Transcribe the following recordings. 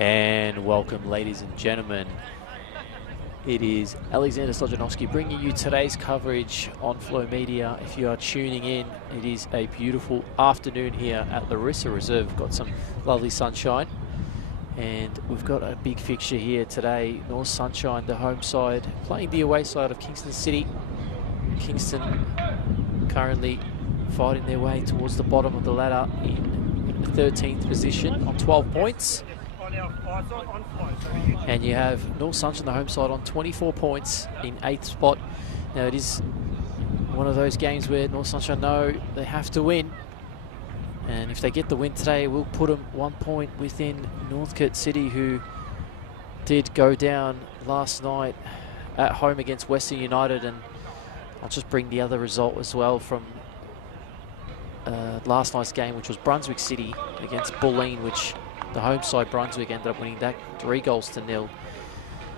And welcome, ladies and gentlemen. It is Alexander Slojanovsky bringing you today's coverage on Flow Media. If you are tuning in, it is a beautiful afternoon here at Larissa Reserve. We've got some lovely sunshine, and we've got a big fixture here today. North Sunshine, the home side, playing the away side of Kingston City. Kingston currently fighting their way towards the bottom of the ladder in 13th position on 12 points. And you have North Sunshine, the home side, on 24 points in 8th spot. Now, it is one of those games where North Sunshine know they have to win. And if they get the win today, we'll put them 1 point within Northcote City, who did go down last night at home against Western United. And I'll just bring the other result as well from last night's game, which was Brunswick City against Bulleen, which the home side Brunswick ended up winning that 3-0.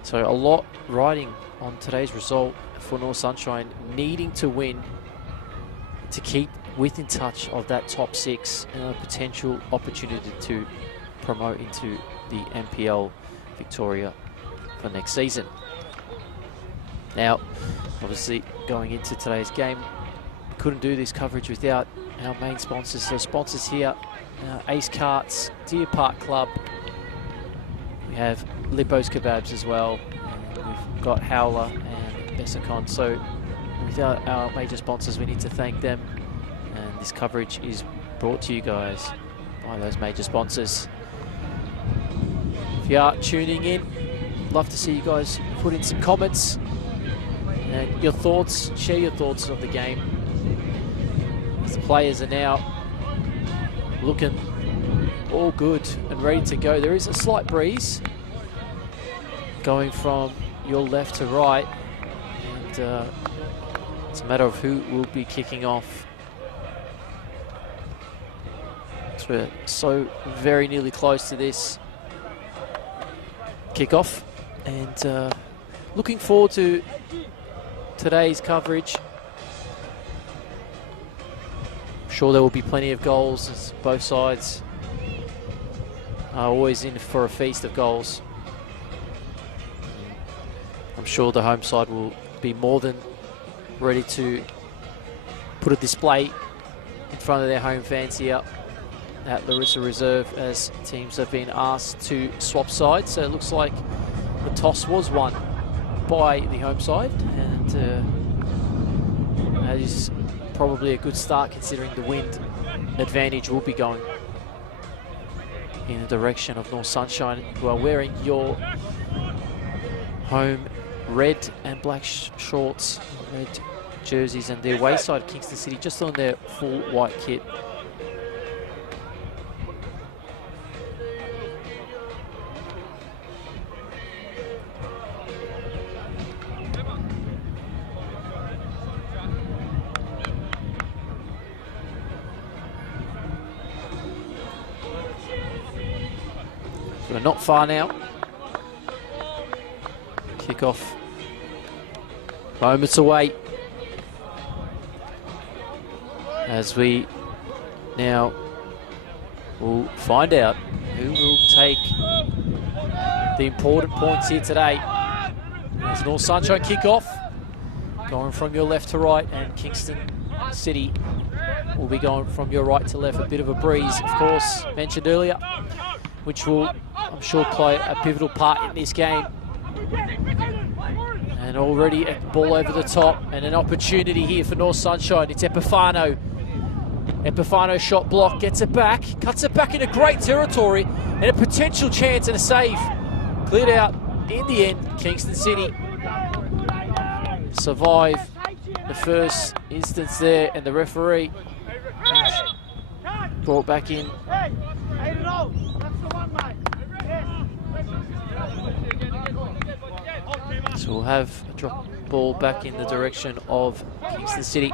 So a lot riding on today's result for North Sunshine, needing to win to keep within touch of that top 6 and a potential opportunity to promote into the NPL Victoria for next season. Now, obviously, going into today's game, we couldn't do this coverage without our main sponsors. So sponsors here, Ace Carts, Deer Park Club. We have Lippo's Kebabs as well. And we've got Howler and Bessicon. So without our major sponsors, we need to thank them. And this coverage is brought to you guys by those major sponsors. If you are tuning in, love to see you guys put in some comments and your thoughts. Share your thoughts of the game. As the players are now looking all good and ready to go. There is a slight breeze going from your left to right, and it's a matter of who will be kicking off. So we're so very nearly close to this kickoff, and looking forward to today's coverage. Sure, there will be plenty of goals, as both sides are always in for a feast of goals. I'm sure the home side will be more than ready to put a display in front of their home fans here at Larissa Reserve, as teams have been asked to swap sides. So it looks like the toss was won by the home side, and that is probably a good start, considering the wind advantage will be going in the direction of North Sunshine, who are wearing your home red and black shorts, red jerseys, and their away side Kingston City just on their full white kit. We're not far now. Kick-off moments away, as we now will find out who will take the important points here today. As North Sunshine kick-off, going from your left to right, and Kingston City will be going from your right to left. A bit of a breeze, of course, mentioned earlier, which will, I'm sure, play a pivotal part in this game. And already a ball over the top, and an opportunity here for North Sunshine. It's Epifano. Epifano shot block, gets it back, cuts it back into great territory, and a potential chance and a save. Cleared out in the end. Kingston City survive the first instance there, and the referee brought back in. So we'll have a drop ball back in the direction of Kingston City.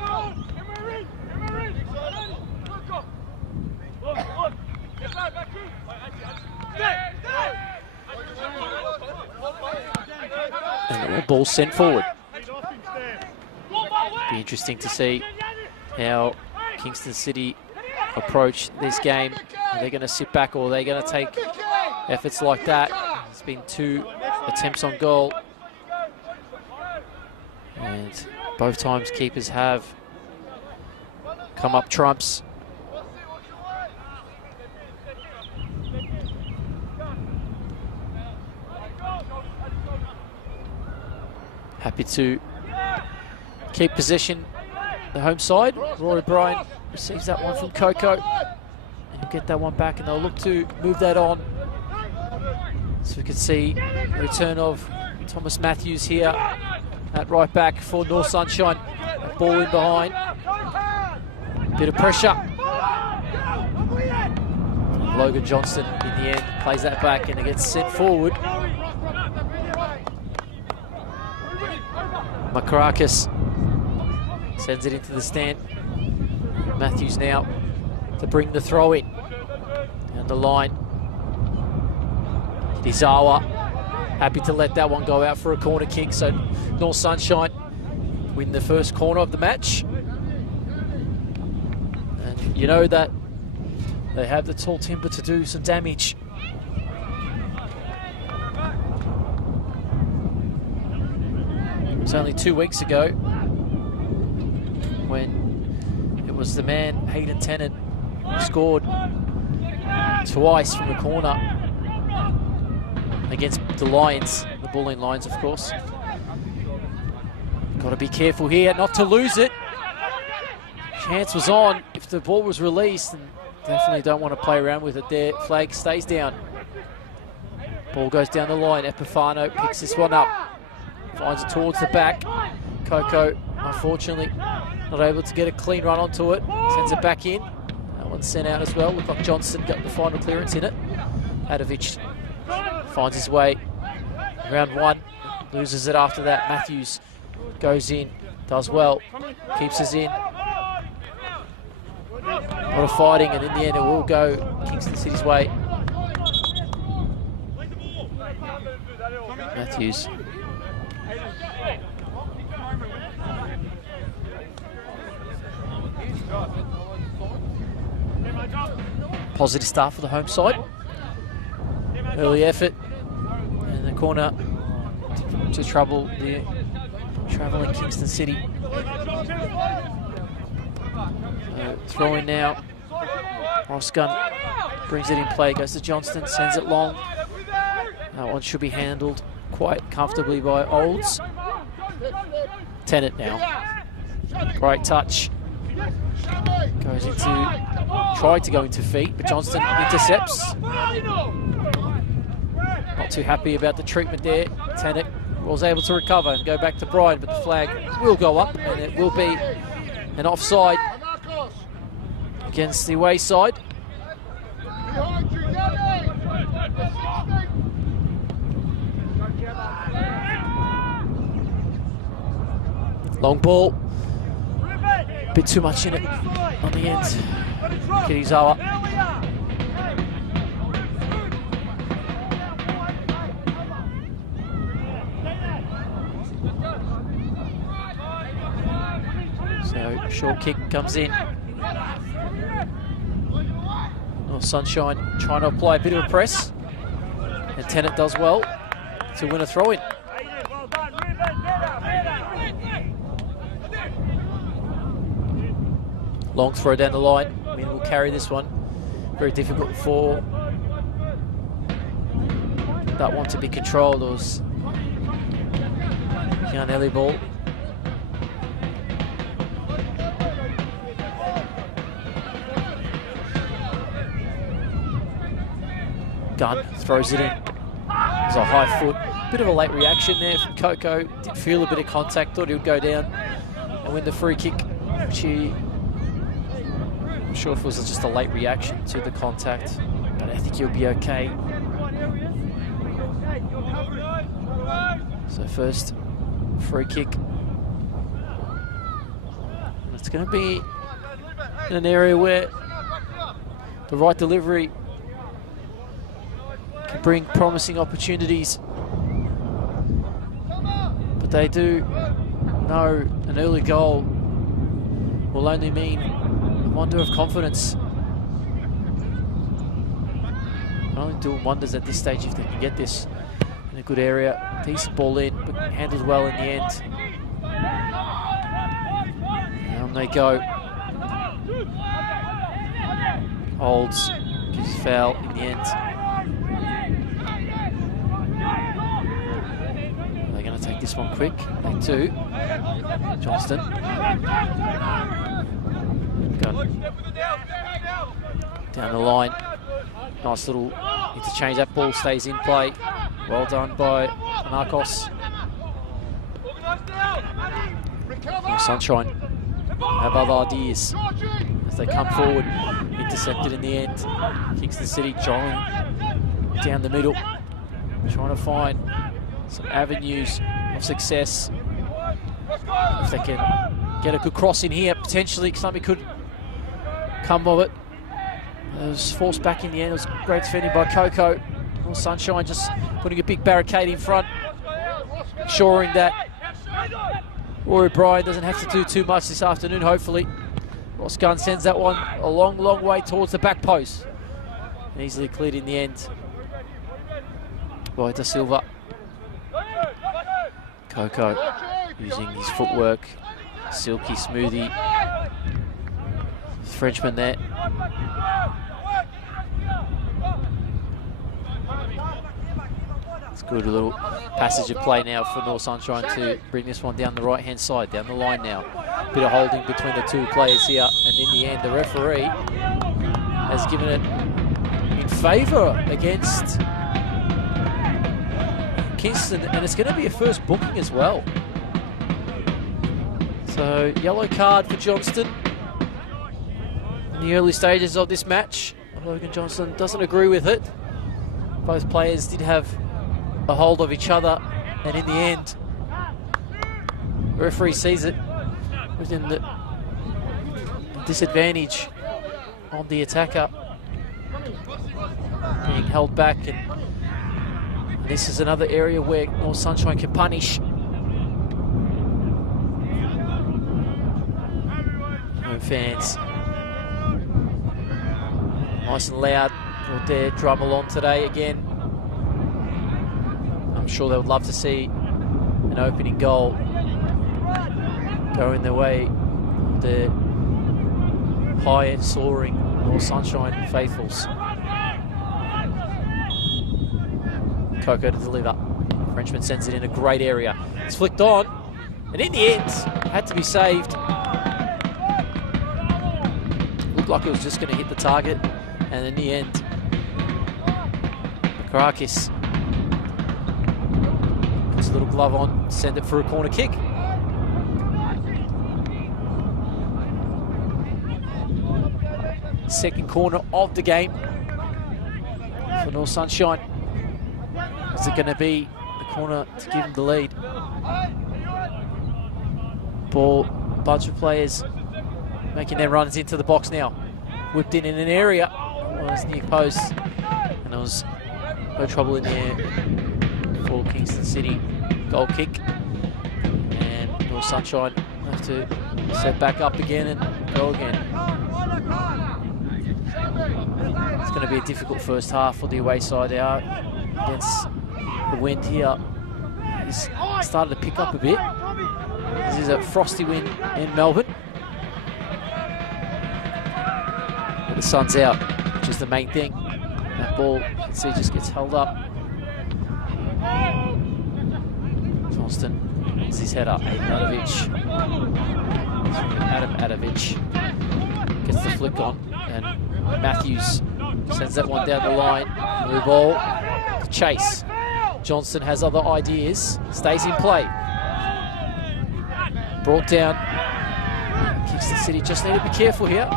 And the ball sent forward. Be interesting to see how Kingston City approach this game. Are they going to sit back, or are they going to take efforts like that. It's been 2 attempts on goal. And both times keepers have come up trumps. Happy to keep possession, the home side. Rory Bryan receives that one from Coco. And he'll get that one back, and they'll look to move that on. So we can see the return of Thomas Matthews here at right back for North Sunshine. A ball in behind. Bit of pressure. Logan Johnston in the end plays that back, and it gets sent forward. Makarakis sends it into the stand. Matthews now to bring the throw in. Down the line. Hizawa happy to let that one go out for a corner kick. So North Sunshine win the first corner of the match. And you know that they have the tall timber to do some damage. It was only 2 weeks ago when it was the man Hayden Tennant who scored twice from the corner against the Lions, the Bulleen Lions, of course. Got to be careful here not to lose it. Chance was on. If the ball was released, then definitely don't want to play around with it there. Flag stays down. Ball goes down the line. Epifano picks this one up. Finds it towards the back. Coco, unfortunately, not able to get a clean run onto it. Sends it back in. That one's sent out as well. Looked like Johnson got the final clearance in it. Adovic finds his way. Round 1. Loses it after that. Matthews goes in. Does well. Keeps us in. A lot of fighting, and in the end it will go Kingston City's way. Matthews. Positive start for the home side. Early effort in the corner to trouble the travelling Kingston City. Throw in now. Roscun brings it in play, goes to Johnston, sends it long. That one should be handled quite comfortably by Olds. Tennant now. Great touch. Goes into, tried to go into feet, but Johnston intercepts. Not too happy about the treatment there. Tennant was able to recover and go back to Bryan, but the flag will go up, and it will be an offside against the away side. Long ball. A bit too much in it on the end. Kirizawa. So short kick comes in. North Sunshine trying to apply a bit of a press, and Tennant does well to win a throw-in. Long throw down the line. Min will carry this one. Very difficult for that one to be controlled. It was Gianelli ball. Gunn throws it in. There's a high foot. Bit of a late reaction there from Coco. Did feel a bit of contact. Thought he would go down and win the free kick, which he... I'm sure if it was just a late reaction to the contact, but I think he'll be okay. So first free kick. And it's going to be in an area where the right delivery can bring promising opportunities. But they do know an early goal will only mean a wonder of confidence. only doing wonders at this stage if they can get this in a good area. Decent ball in, but handled well in the end. Down they go. Holds, gives a foul in the end. They're going to take this one quick. They do. Johnston. Down the line. Nice little interchange. That ball stays in play. Well done by Panakos. Sunshine have other ideas as they come forward. Intercepted in the end. Kingston City jolly down the middle, trying to find some avenues of success. If they can get a good cross in here, potentially something could come of it. It was forced back in the end. It was great defending by Coco. North Sunshine just putting a big barricade in front, ensuring that Roy O'Brien doesn't have to do too much this afternoon, hopefully. Ross Gunn sends that one a long, long way towards the back post. And easily cleared in the end by Da Silva. Coco using his footwork. Silky, smoothie. Frenchman there. It's good, a little passage of play now for North Sunshine to bring this one down the right-hand side, down the line now. Bit of holding between the two players here, and in the end, the referee has given it in favour against Kingston, and it's going to be a first booking as well. So, yellow card for Johnston in the early stages of this match. Logan Johnston doesn't agree with it. Both players did have a hold of each other, and in the end, the referee sees it within the disadvantage on the attacker, being held back, and this is another area where North Sunshine can punish. Home fans, nice and loud, brought their Drummel on today again. I'm sure they would love to see an opening goal going their way, the high-end soaring North Sunshine faithfuls. Coco to deliver. Frenchman sends it in a great area. It's flicked on, and in the end, had to be saved. Looked like it was just going to hit the target, and in the end, Karakis puts a little glove on, send it for a corner kick. Second corner of the game for North Sunshine. Is it going to be the corner to give them the lead? Ball, bunch of players making their runs into the box now. Whipped in an area. It was near post, and there was no trouble in there for Kingston City. Goal kick, and North Sunshine have to set back up again and go again. It's going to be a difficult first half for the away side out against the wind here. It's started to pick up a bit. This is a frosty wind in Melbourne. But the sun's out, which is the main thing. That ball, you can see, just gets held up. Johnston is his head up. Adam Adovic gets the flick on, and Matthews sends that one down the line. New ball to Chase. Johnston has other ideas, stays in play. Brought down. Kingston City just need to be careful here.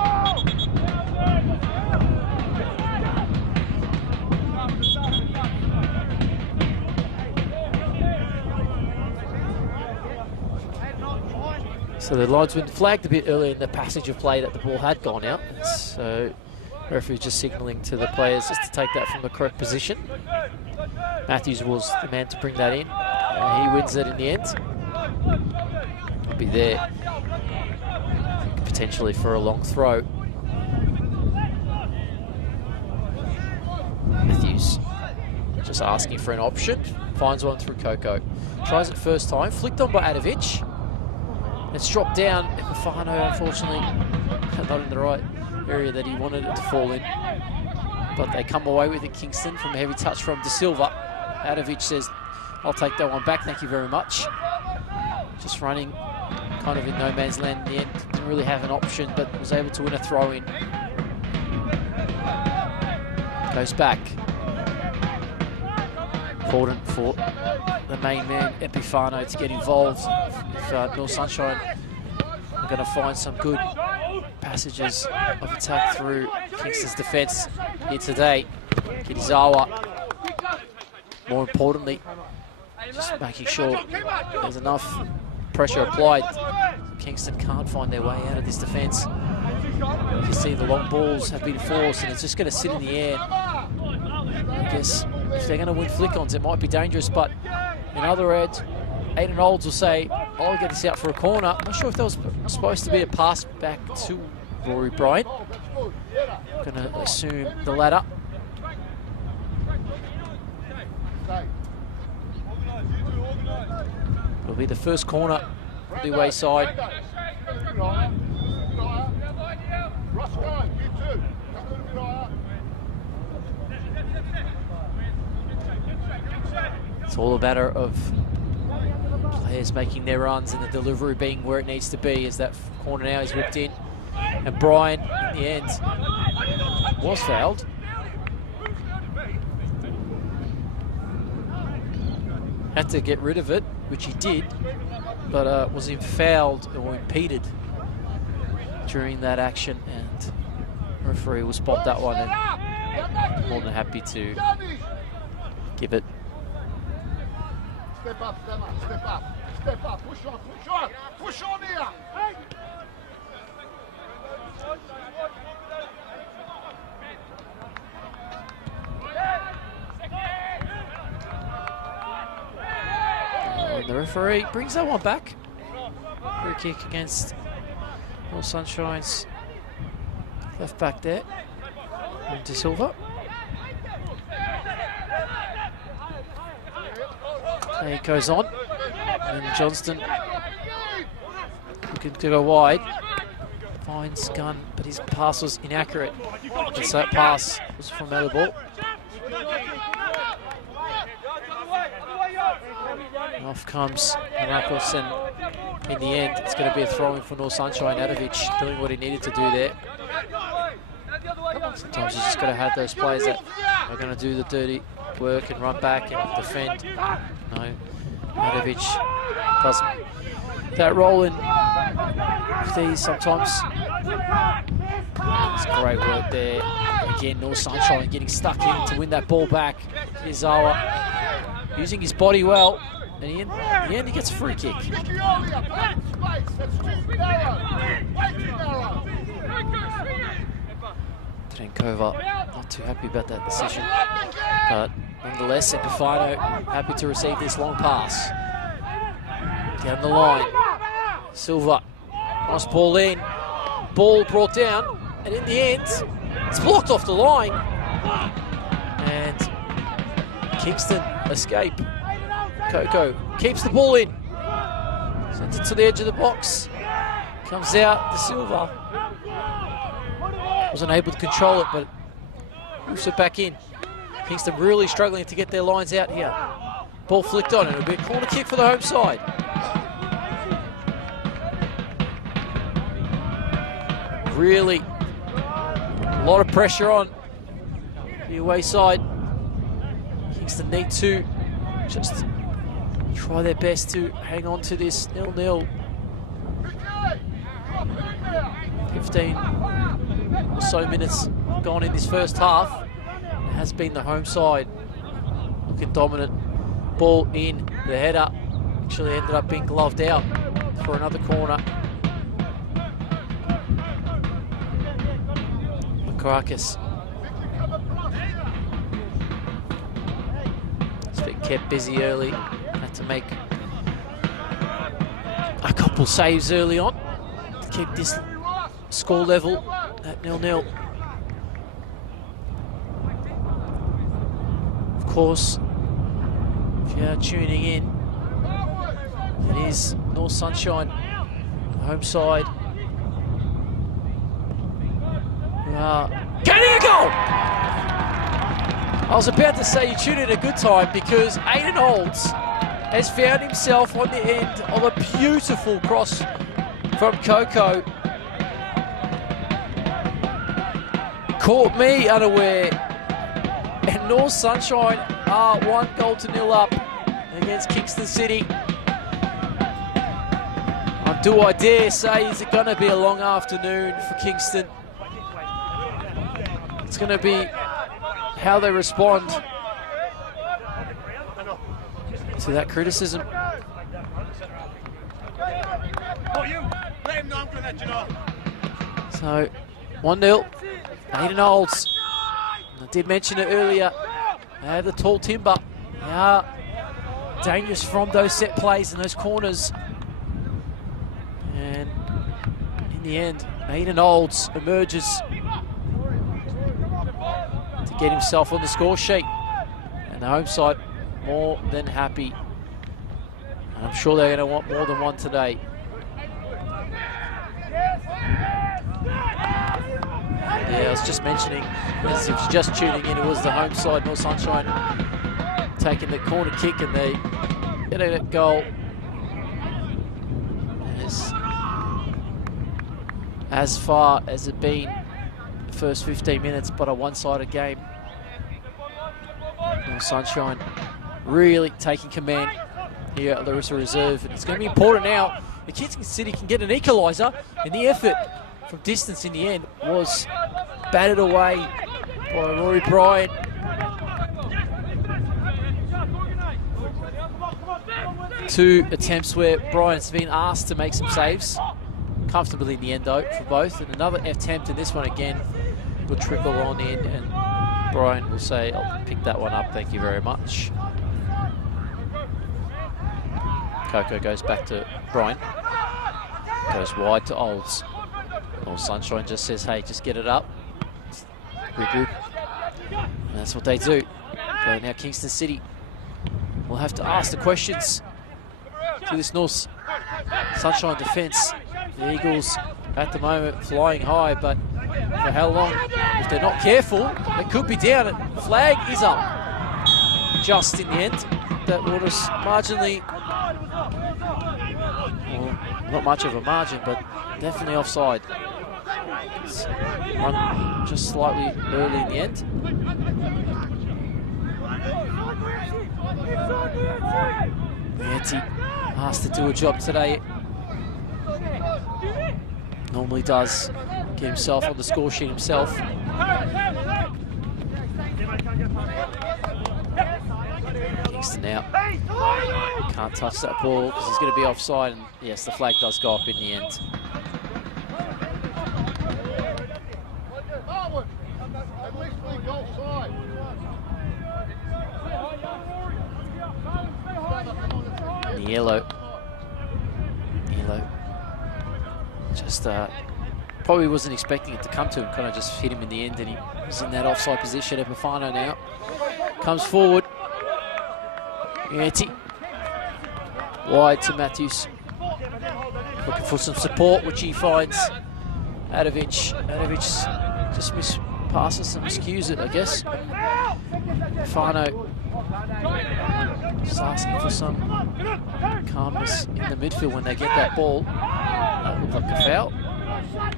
So the linesman flagged a bit earlier in the passage of play that the ball had gone out. So the referee just signalling to the players just to take that from the correct position. Matthews was the man to bring that in. He wins it in the end. He'll be there potentially for a long throw. Matthews who's just asking for an option. Finds one through Coco. Tries it first time. Flicked on by Adovic. It's dropped down. Epifano, unfortunately, not in the right area that he wanted it to fall in. But they come away with it, Kingston, from a heavy touch from De Silva. Adovic says, I'll take that one back, thank you very much. Just running kind of in no man's land in the end. Didn't really have an option, but was able to win a throw-in. Goes back. Important for the main man, Epifano, to get involved. If North Sunshine are going to find some good passages of attack through Kingston's defence here today. Kirizawa, more importantly, just making sure there's enough pressure applied. Kingston can't find their way out of this defence. You can see the long balls have been forced and it's just going to sit in the air. I guess if they're going to win flick-ons, it might be dangerous, but in other words, Aidan Olds will say, I'll get this out for a corner. I'm not sure if that was supposed to be a pass back to Rory Bryant. I'm going to assume the latter. It'll be the first corner for the away side. It's all a matter of players making their runs and the delivery being where it needs to be, as that corner now is whipped in. And Bryant, in the end, was fouled. Had to get rid of it, which he did, but was fouled or impeded during that action, and the referee will spot that one and more than happy to give it. Step up, step up, step up, push on, push on, push on here! And the referee brings that one back. Free kick against North Sunshine's left back there. And De Silva. There he goes on. And Johnston looking to go wide. Finds Gunn, but his pass was inaccurate. And so that pass was from Elibor. Off comes Marcos, and in the end, it's going to be a throw-in for North Sunshine. Adovic doing what he needed to do there. Sometimes you just got to have those players that are going to do the dirty work and run back and defend. No, Adovic does that role in these sometimes. It's great work there. Again, North Sunshine getting stuck in to win that ball back. Izawa using his body well. And in the end, he gets a free kick. Trenkova not too happy about that decision. But nonetheless, Epifano happy to receive this long pass. Down the line. Silva. Nice ball in. Ball brought down. And in the end, it's blocked off the line. And Kingston escape. Coco keeps the ball in, sends it to the edge of the box, comes out, De Silva wasn't able to control it, but moves it back in. Kingston really struggling to get their lines out here. Ball flicked on, and it'll be a corner kick for the home side. Really, a lot of pressure on the away side. Kingston need to just try their best to hang on to this 0-0. 15 or so minutes gone in this first half. It has been the home side looking dominant. Ball in, the header actually ended up being gloved out for another corner. Makarakis. It's been kept busy early. Had to make a couple saves early on to keep this score level at 0-0. course, if you're tuning in, it is North Sunshine, home side. Getting a goal! I was about to say you tuned in at a good time because Aiden Olds has found himself on the end of a beautiful cross from Coco. Caught me unaware, and North Sunshine are 1-0 up against Kingston City. Do I dare say, is it going to be a long afternoon for Kingston? It's going to be how they respond to that criticism. So, 1-0. Aiden Olds. I did mention it earlier. They have the tall timber. They are dangerous from those set plays and those corners. And in the end, Aiden Olds emerges to get himself on the score sheet. And the home side more than happy. And I'm sure they're going to want more than one today. Yeah, I was just mentioning, as if you're just tuning in, it was the home side, North Sunshine, taking the corner kick, and they get a goal. As far as it been the first 15 minutes, but a one-sided game. North Sunshine really taking command here at Larissa Reserve. And it's going to be important now. The Kingston City can get an equaliser, and the effort from distance in the end was batted away by Rory Bryant. Two attempts where Bryant's been asked to make some saves. Comfortably in the end though for both. And another attempt, and this one again will trickle on in, and Bryant will say, I'll pick that one up, thank you very much. Coco goes back to Bryant. Goes wide to Olds. North Sunshine just says, hey, just get it up. Good. And that's what they do. But now Kingston City will have to ask the questions to this North Sunshine defence. The Eagles at the moment flying high, but for how long? If they're not careful, they could be down. The flag is up just in the end. That was marginally, well, not much of a margin, but definitely offside. It's run just slightly early in the end. Nianti asked to do a job today. Normally does get himself on the score sheet himself. Kingston out. Can't touch that ball because he's going to be offside, and yes, the flag does go up in the end. And the yellow just probably wasn't expecting it to come to him, kind of just hit him in the end, and he was in that offside position. Epifano now comes forward. Nianti wide to Matthews, looking for some support, which he finds. Adovic just mispasses some, miscues it, I guess. Epifano just asking for some calmness in the midfield when they get that ball. That looked like a foul.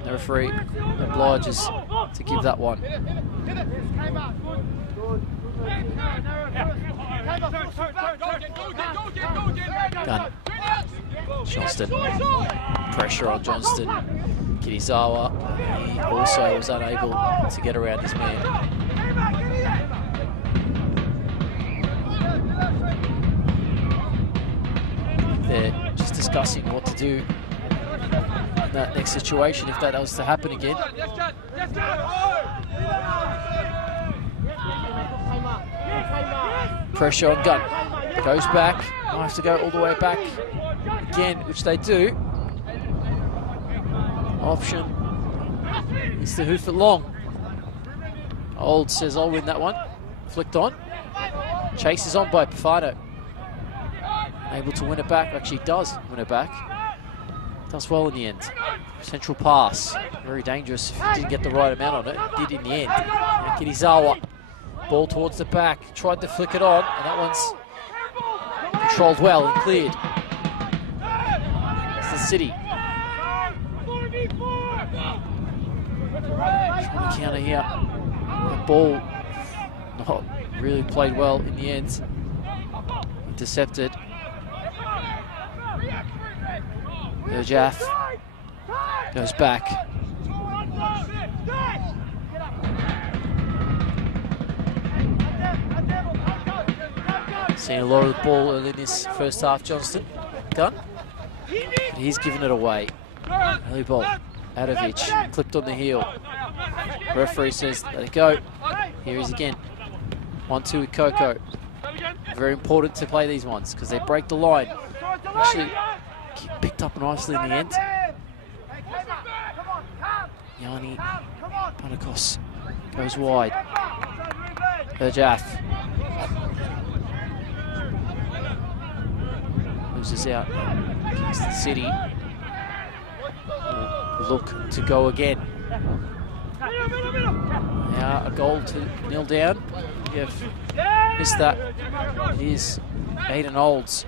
The referee obliges to give that one. Gunn. Johnston. Pressure on Johnston. Kirizawa. He also was unable to get around his man. They're just discussing what to do in that next situation if that was to happen again. Pressure on Gunn. Goes back. Might have to go all the way back again, which they do. Option is to hoof it long. Old says, I'll win that one. Flicked on. Chase is on by Pafano. Able to win it back. Actually does win it back. Does well in the end. Central pass. Very dangerous if he didn't get the right amount on it. Did in the end. And Kirizawa. Ball towards the back. Tried to flick it on. And that one's controlled well and cleared. It's the City. Trying to counter here. The ball not really played well in the end. Intercepted. Jaff goes back. Seen a lot of the ball early in this first half, Johnston. Gunn. But he's given it away. Early ball. Adovic clipped on the heel. Referee says, let it go. Here he is again. 1-2 with Coco. Very important to play these ones because they break the line. Actually, picked up nicely in the end. Yanni Panakos goes wide. Jaff loses out. Kingston City will look to go again. Now a goal to nil down. You've missed that. It is Aiden Olds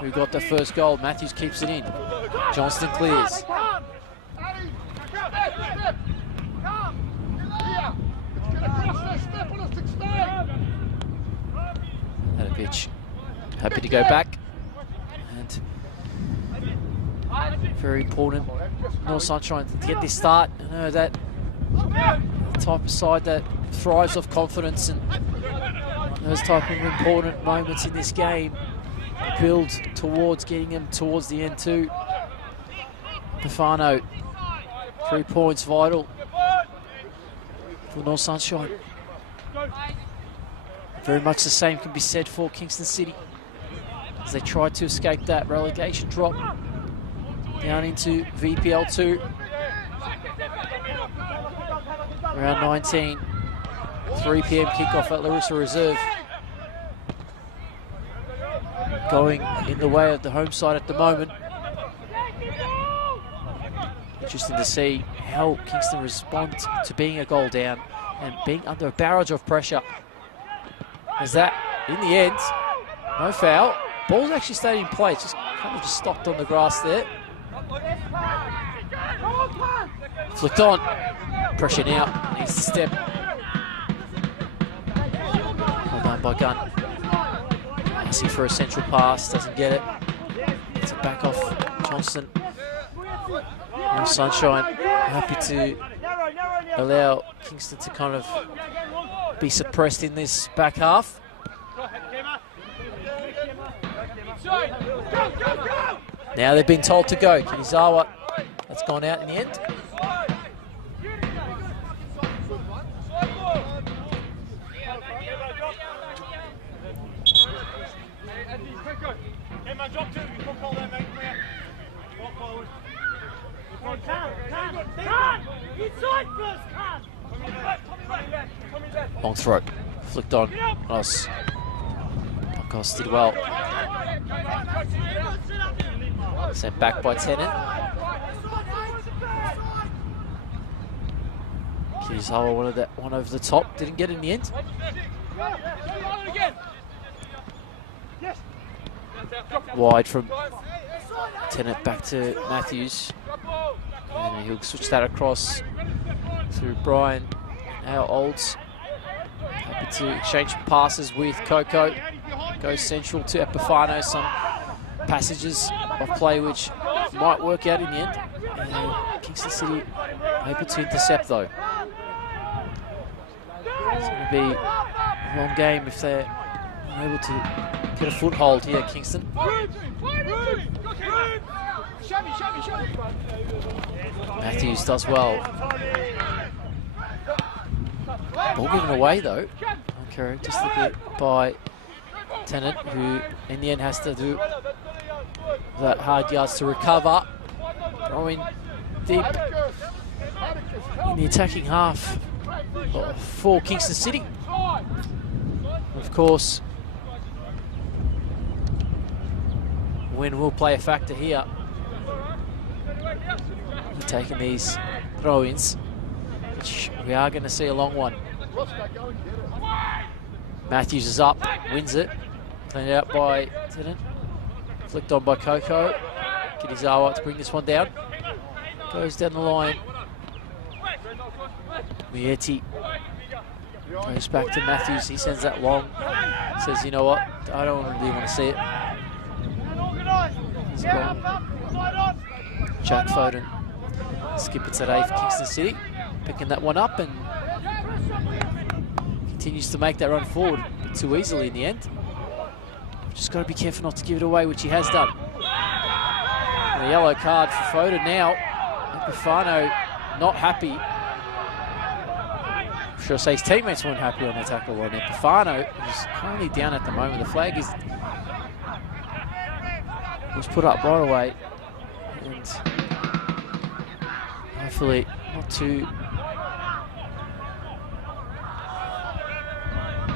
who got the first goal. Matthews keeps it in. Johnston clears. Adovic happy to go back. And very important. North Sunshine to get this start. I know that type of side that thrives off confidence and those type of important moments in this game build towards getting them towards the end too. Pafano, 3 points vital for North Sunshine. Very much the same can be said for Kingston City as they try to escape that relegation drop down into VPL 2. Around 19, 3 p.m. kickoff at Larissa Reserve. Going in the way of the home side at the moment. Interesting to see how Kingston respond to being a goal down and being under a barrage of pressure. As that, in the end, no foul. Ball's actually stayed in play. It's just kind of just stopped on the grass there. Flicked on. Pressure now. Needs to step. Well done by Gunn. Massey for a central pass. Doesn't get it. It's a back off Johnston. North Sunshine happy to allow Kingston to kind of be suppressed in this back half. Now they've been told to go. Kinizawa, that's gone out in the end. Long throw, flicked on. Nice. Pakos did well. Sent back by Tennant. Kirizawa one over the top, didn't get in the end. Wide from Tennant back to Matthews. And he'll switch that across to Brian. Now Olds happy to exchange passes with Coco. Goes central to Epifano. Some passages of play which might work out in the end. And Kingston City able to intercept though. It's going to be a long game if they're able to get a foothold here at Kingston. Matthews does well. Ball given away though, uncharacteristically by Tennant, who in the end has to do that hard yards to recover. Throwing deep in the attacking half for Kingston City. Of course, Wind will play a factor here. We're taking these throw-ins, which we are going to see a long one. Matthews is up, wins it. Cleaned out by Tennant. Flicked on by Coco. Kirizawa to bring this one down. Goes down the line. Mieti goes back to Matthews. He sends that long. Says, you know what? I don't really want to see it. It's long. Jack Foden, skipper today for Kingston City, picking that one up and continues to make that run forward a bit too easily in the end. Just got to be careful not to give it away, which he has done. And a yellow card for Foden now. Epifano not happy. I'm sure say his teammates weren't happy on the tackle line. Epifano is currently down at the moment. The flag was put up right away. And hopefully not too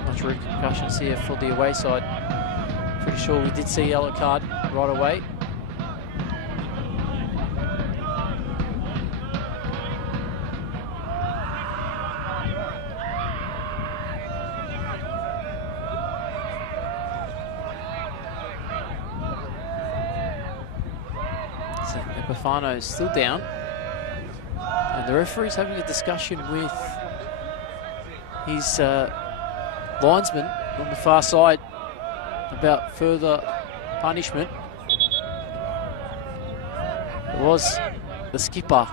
much repercussions here for the away side. Pretty sure we did see a yellow card right away. So Epifano is still down. And the referee's having a discussion with his linesman on the far side about further punishment. It was the skipper.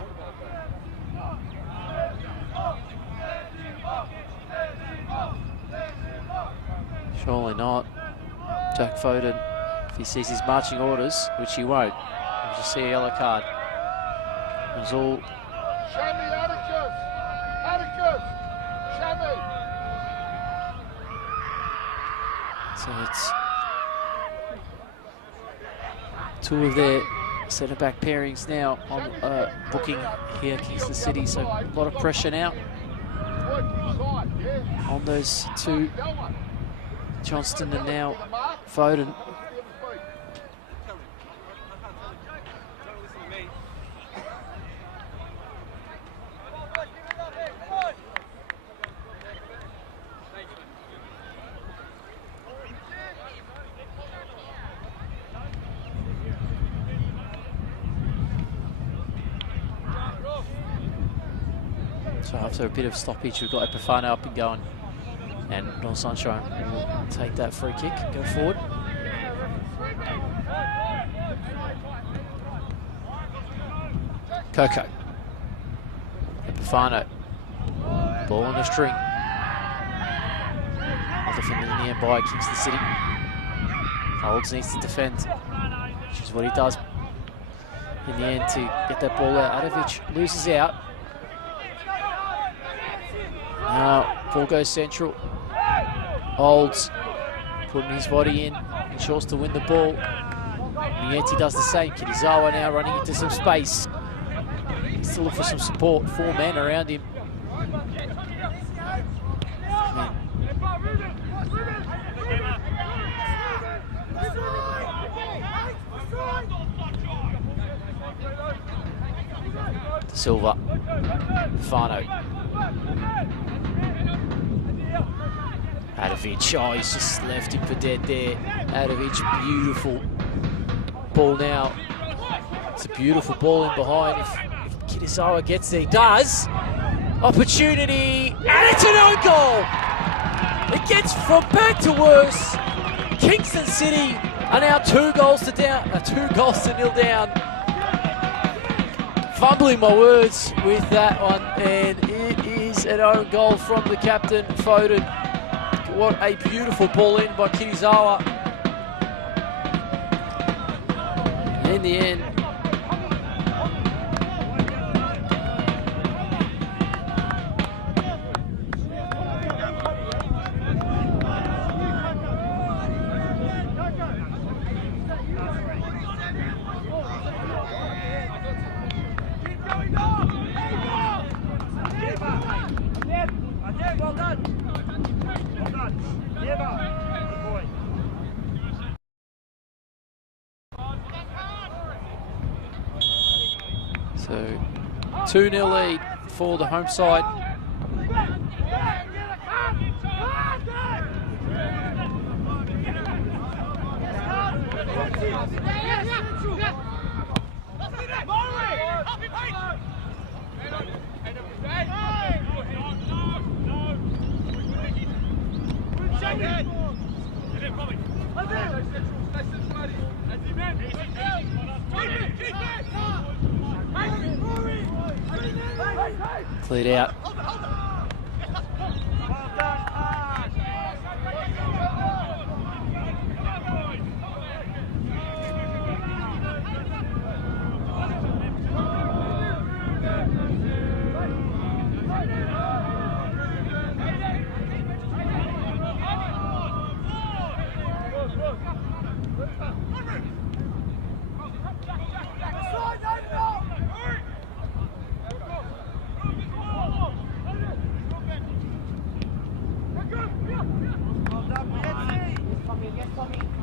Surely not. Jack Foden, if he sees his marching orders, which he won't, we'll just see a yellow card. It was all... So it's two of their centre-back pairings now on booking here at Kingston City. So a lot of pressure now on those two, Johnston and now Foden. So after a bit of stoppage, we've got Epifano up and going. And North Sunshine will take that free kick and go forward. Coco. Epifano. Ball on the string. Another defender in the end by Kingston City. Holds needs to defend, which is what he does in the end to get that ball out. Adovic loses out. Now, ball goes central. Holds, putting his body in, ensures to win the ball. Mieti does the same. Kirizawa now running into some space. Needs to look for some support. 4 men around him. Silva. Fano. Adovic, oh, he's just left him for dead there. Adovic, beautiful ball now. It's a beautiful ball in behind. If Kirizawa gets there, he does. Opportunity, and it's an own goal! It gets from bad to worse. Kingston City are now 2 goals to nil down. Fumbling my words with that one, and it is an own goal from the captain, Foden. What a beautiful ball in by Kirizawa. In the end, well done. Well done. Yeah, good boy. 2-0 lead for the home side. Cleared out.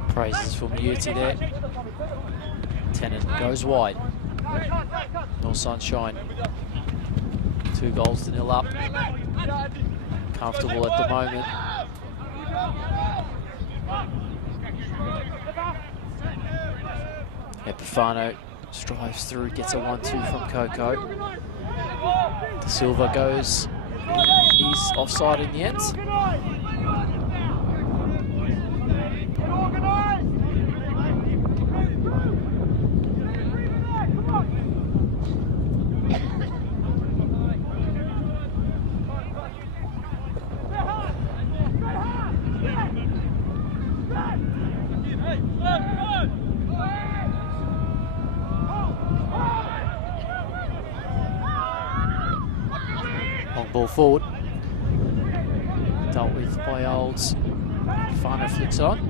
Praises from Muti there. Tennant goes wide. North Sunshine. 2 goals to 0 up. Comfortable at the moment. Epifano strives through, gets a 1-2 from Coco. De Silva goes, he's offside in the end. Long ball forward. Dealt with by Olds. Fano flicks on.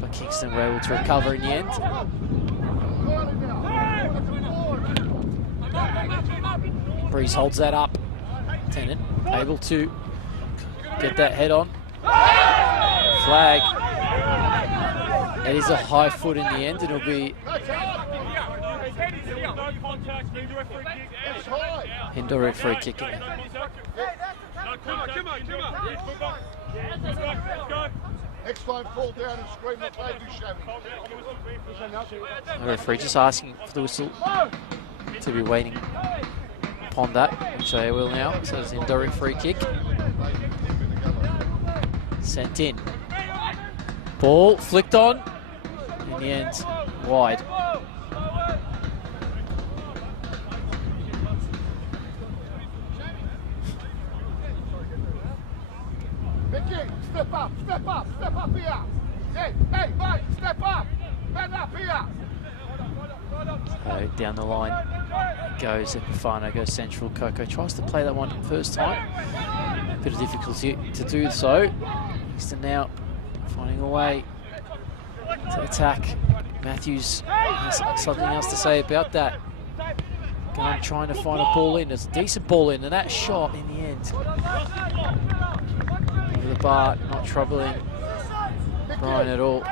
But Kingston were able to recover in the end. Breeze holds that up. Tennant able to get that head on. Flag. It is a high foot in the end, and it'll be indirect free kick. Next time, fall down and scream the baby shammy. The referee just asking for the whistle to be waiting upon that, which they will now. So it's an indirect free kick. Sent in. Ball flicked on. In the end, wide. Step up, step up, step up here. Hey, hey, mate, step up. Man up here. So down the line goes Epifano, goes central. Coco tries to play that one first time. Bit of difficulty to do so. Kingston now finding a way to attack. Matthews has something else to say about that. Going trying to find a ball in. It's a decent ball in, and that shot in the end. Over the bar, not troubling Brian at all.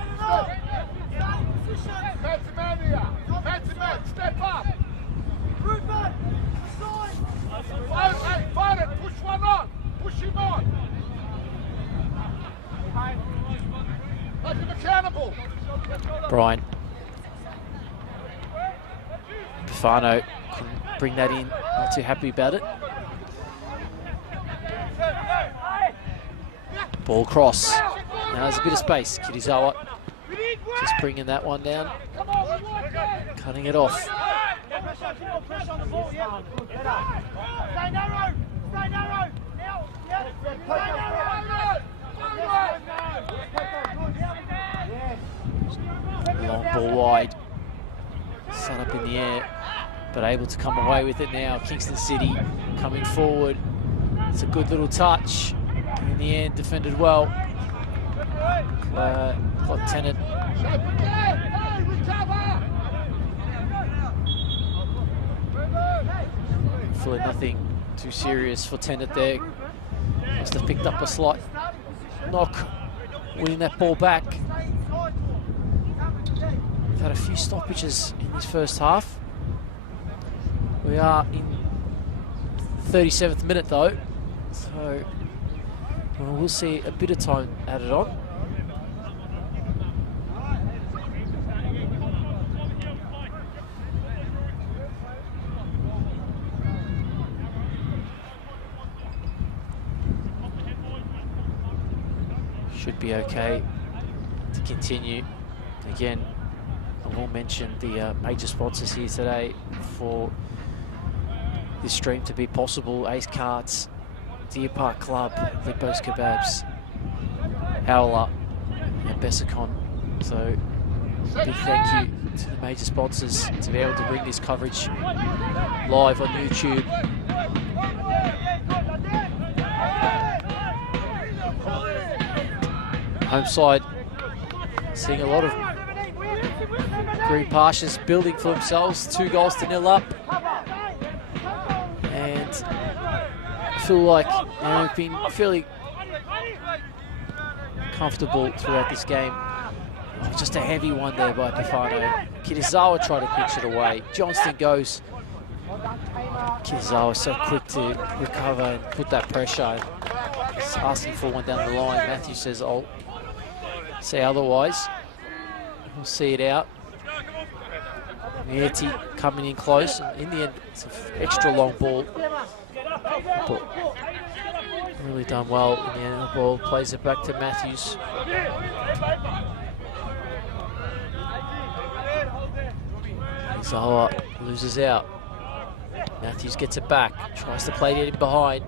Step up. Hey, find it. Push one on. Push him on. Make him accountable. Brian. Epifano couldn't bring that in. Not too happy about it. Ball cross. Now there's a bit of space. Kirizawa just bringing that one down. Cutting it off. Long ball wide. Sun up in the air, but able to come away with it now. Kingston City coming forward. It's a good little touch. In the end, defended well. Clock Tennant. Hopefully nothing too serious for Tennant there. Must have picked up a slight knock, winning that ball back. We've had a few stoppages in this first half. We are in 37th minute though, so well, we'll see a bit of time added on. Should be okay to continue. Again, I will mention the major sponsors here today for this stream to be possible: Ace Carts, Deer Park Club, Lippo's Kebabs, Howler and Bessicon. So big thank you to the major sponsors to be able to bring this coverage live on YouTube. Home side seeing a lot of green pastures building for themselves. 2-0 up. And I feel like they've been fairly comfortable throughout this game. Oh, just a heavy one there by Pifano. Kitazawa tried to pinch it away. Johnston goes. Kitazawa so quick to recover and put that pressure. He's asking for one down the line. Matthews says, I'll say otherwise. We'll see it out. Mieti coming in close. And in the end, it's an extra long ball. But really done well in the end of the ball. Plays it back to Matthews. Zawa loses out. Matthews gets it back. Tries to play it in behind.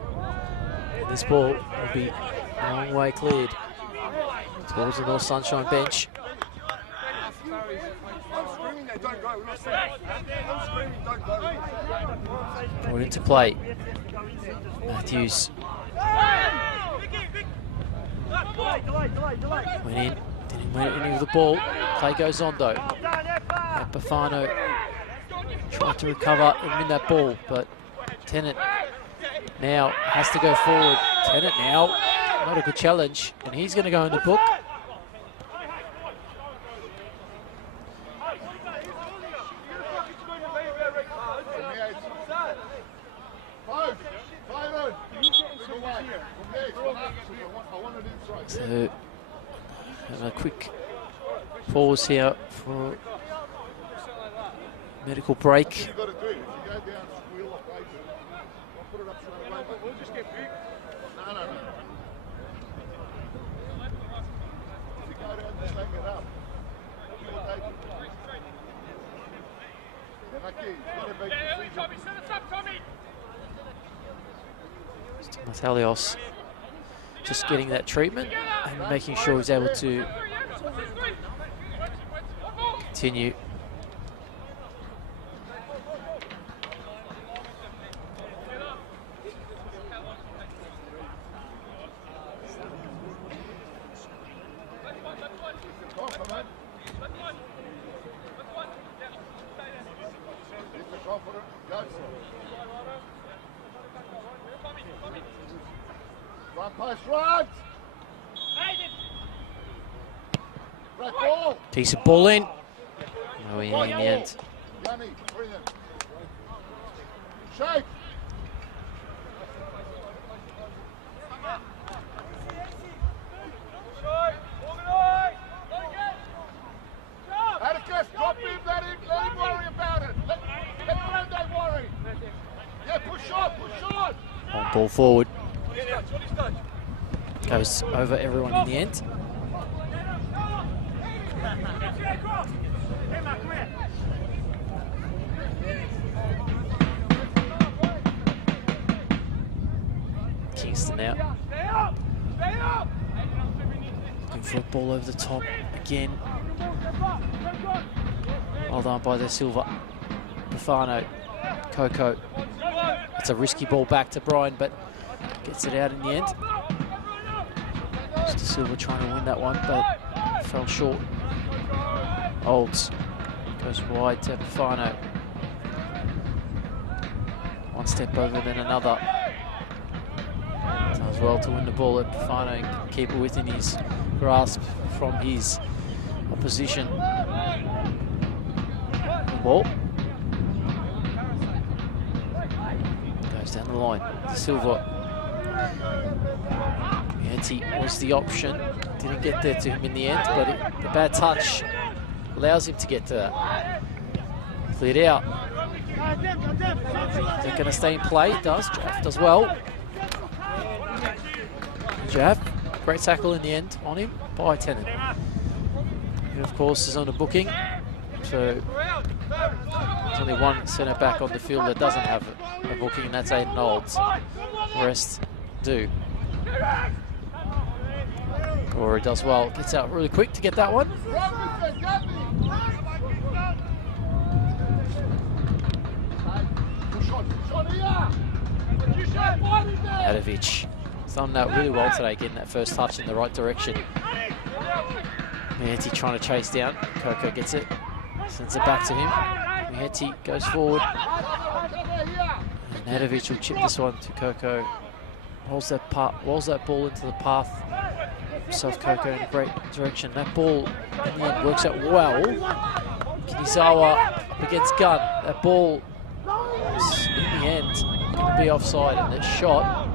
And this ball will be a long way cleared towards the North Sunshine bench. Brought into play. Matthews went in, didn't win any of the ball. Play goes on though. And Bafano tried to recover and win that ball, but Tennant now has to go forward. Tennant now, not a good challenge, and he's going to go in the book. So, have a quick pause here for medical break. Matalios just getting that treatment and making sure he's able to continue. Decent ball in. Oh, yeah, in the end. Shake. Atticus, drop him, let him worry about it. Let Brando worry. Yeah, push on. On ball forward. Goes over everyone in the end. Kingston now. Looking for a ball over the top again. Well done by the Silva. Bafano. Coco. It's a risky ball back to Brian, but gets it out in the end. Mr. Silva trying to win that one, but fell short. Olds goes wide to Bafano. One step over, then another. Does well to win the ball at Bafano and keep it within his grasp from his opposition. Ball. down the line. Silva. Anti was the option. Didn't get there to him in the end, but the bad touch allows him to get to that. Cleared out. Is it going to stay in play? It does. Jaff does well. Jaff, great tackle in the end on him by Tennant. He, of course, is on a booking. So there's only one centre back on the field that doesn't have a booking, and that's Aiden Olds. The rest do. Rory does well, gets out really quick to get that one. Adovic has done that really well today, getting that first touch in the right direction. Mihetti trying to chase down. Coco gets it, sends it back to him. Mihetti goes forward. And Adovic will chip this one to Coco. Rolls that ball into the path. Himself Coco in a great direction. That ball in the end works out well. Kinizawa up against Gunn. That ball is in the end going to be offside, and the shot,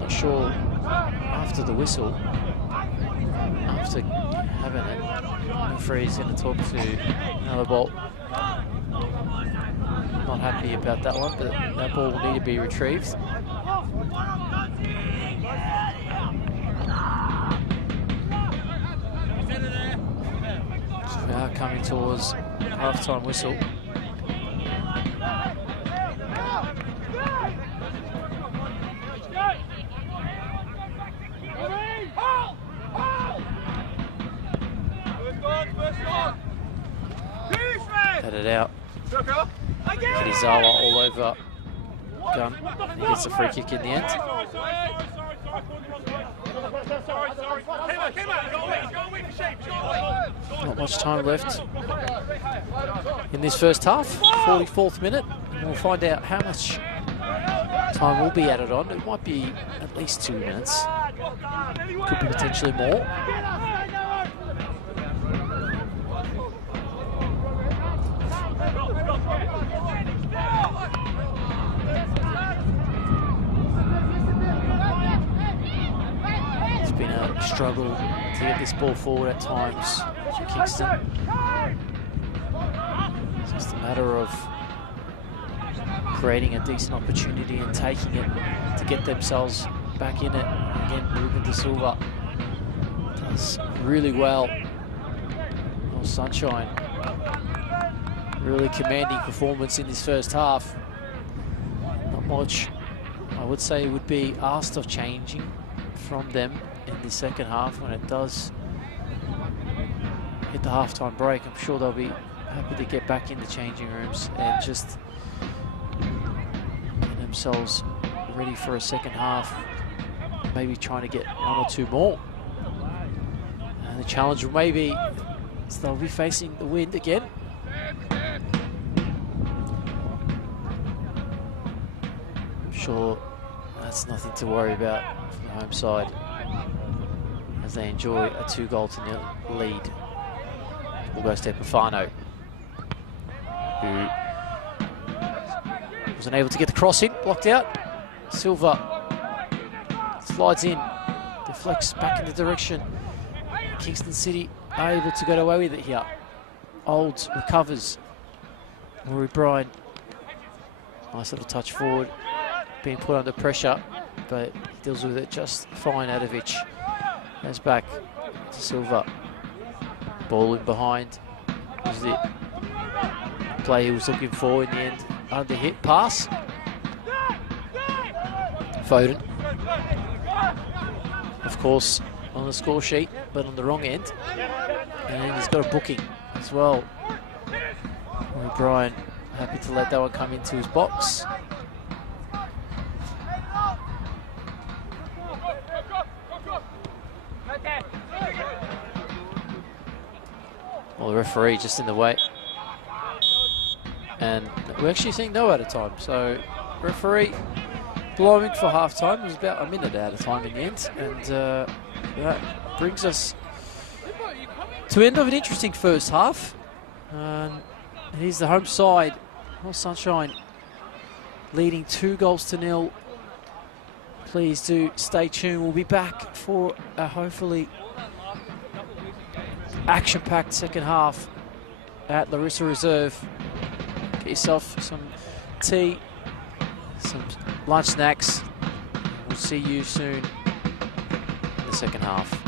not sure after the whistle, after having it, the referee is going to talk to another ball. Not happy about that one, but that ball will need to be retrieved. So we are coming towards half-time whistle. Had it out. Kinizawa all over Gunn. He gets a free kick in the end. Not much time left in this first half, 44th minute. And we'll find out how much time will be added on. It might be at least 2 minutes. Could be potentially more. It's been a struggle to get this ball forward at times for Kingston. It's just a matter of creating a decent opportunity and taking it to get themselves back in it. And again, Ruben De Silva does really well. Oh, Sunshine. Really commanding performance in this first half. Not much, I would say, would be asked of changing from them in the second half when it does hit the halftime break. I'm sure they'll be happy to get back in the changing rooms and just get themselves ready for a second half. Maybe trying to get 1 or 2 more. And the challenge will maybe is they'll be facing the wind again. Sure, that's nothing to worry about from the home side as they enjoy a 2-goal-0 lead. Ball goes to Epifano, who wasn't able to get the cross in, blocked out. Silva slides in, deflects back in the direction. Kingston City are able to get away with it here. Olds recovers. Murray Bryan, nice little touch forward. Being put under pressure, but he deals with it just fine. Adovic goes back to Silva. Ball in behind. Was the play he was looking for in the end. Under hit pass. Foden. Of course, on the score sheet, but on the wrong end. And he's got a booking as well. O'Brien happy to let that one come into his box. Well, the referee just in the way. And we're actually seeing no out of time. So, referee blowing for half time. It was about a minute out of time in the end. And that brings us to the end of an interesting first half. And here's the home side. Well, Sunshine leading 2-0. Please do stay tuned. We'll be back for a hopefully action-packed second half at Larissa Reserve. Get yourself some tea, some lunch snacks. We'll see you soon in the second half.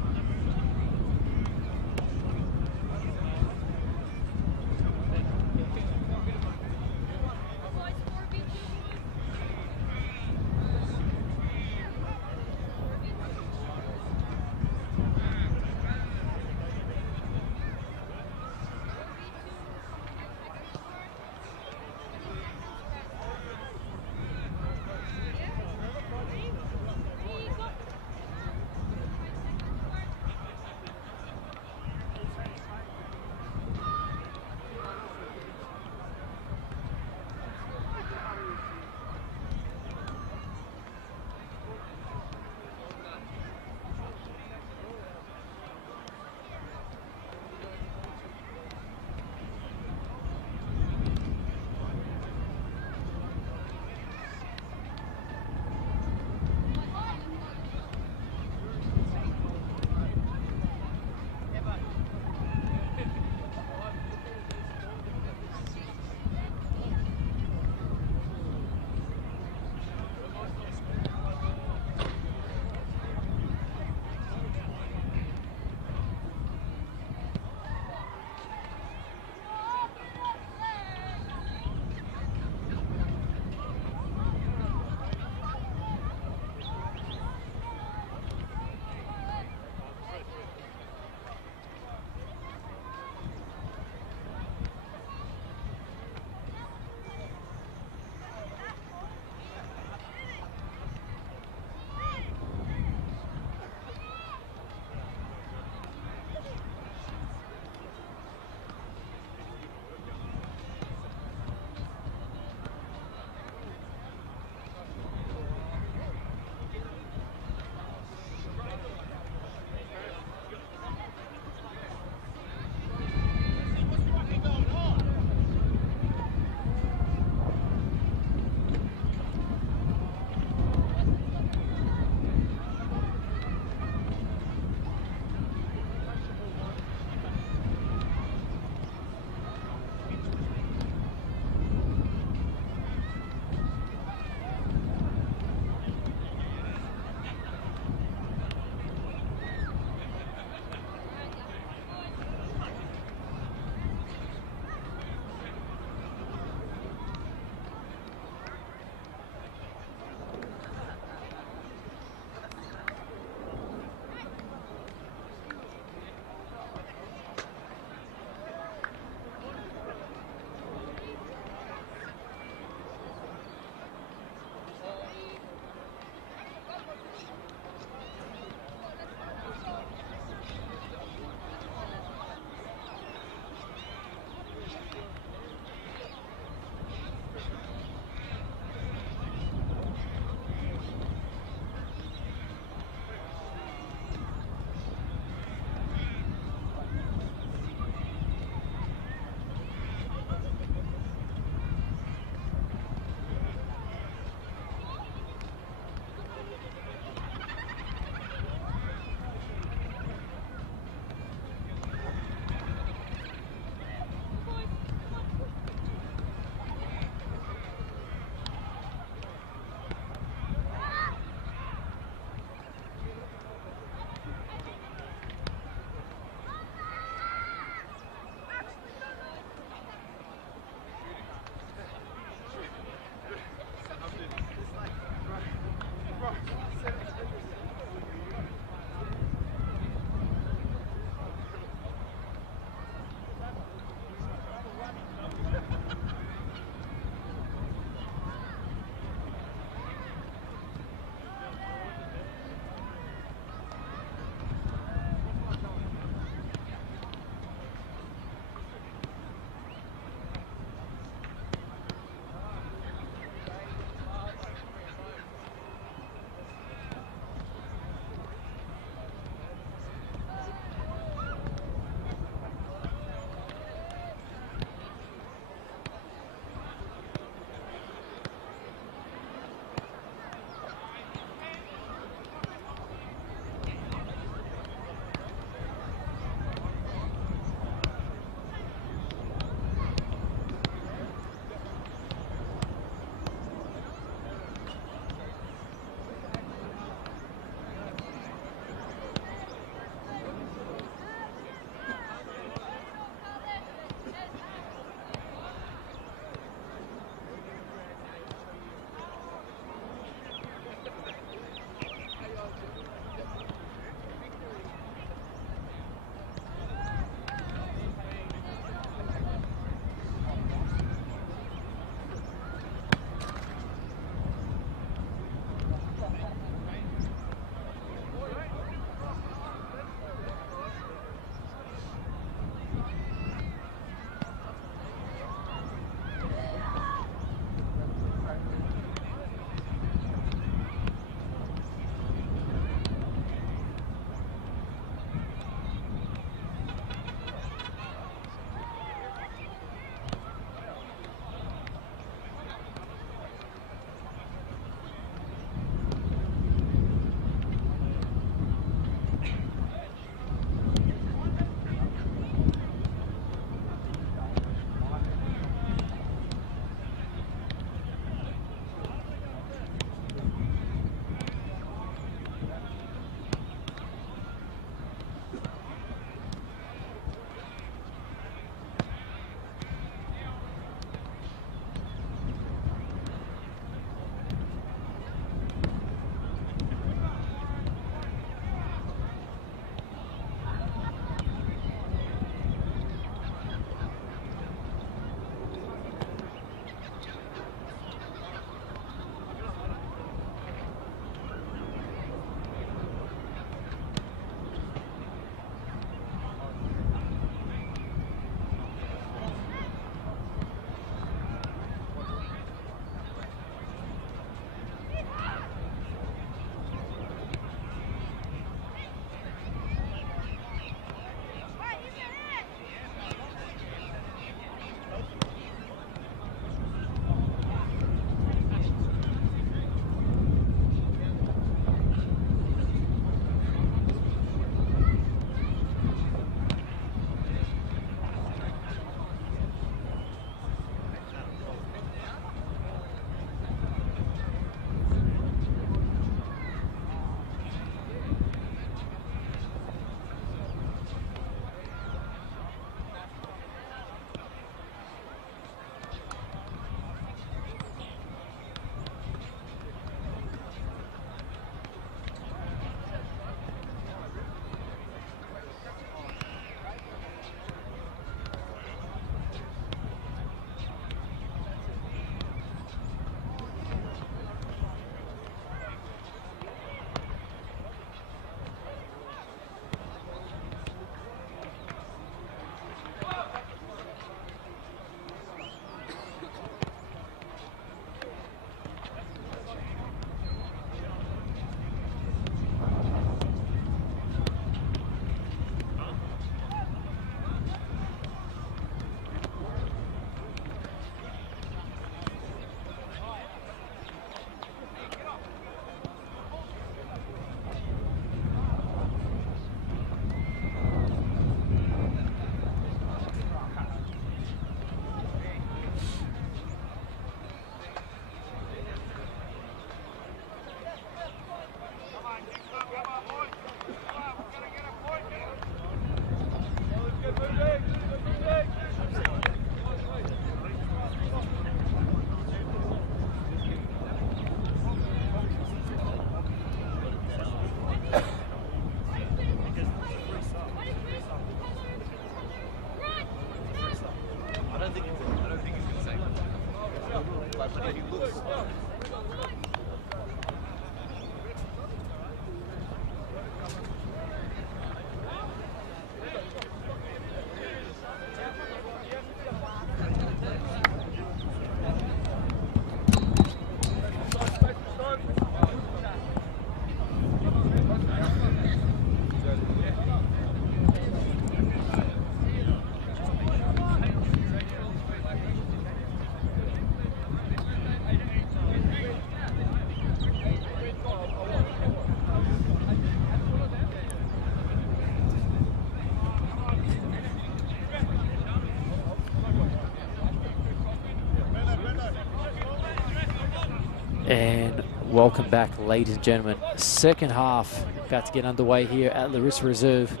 And welcome back, ladies and gentlemen. Second half about to get underway here at Larissa Reserve.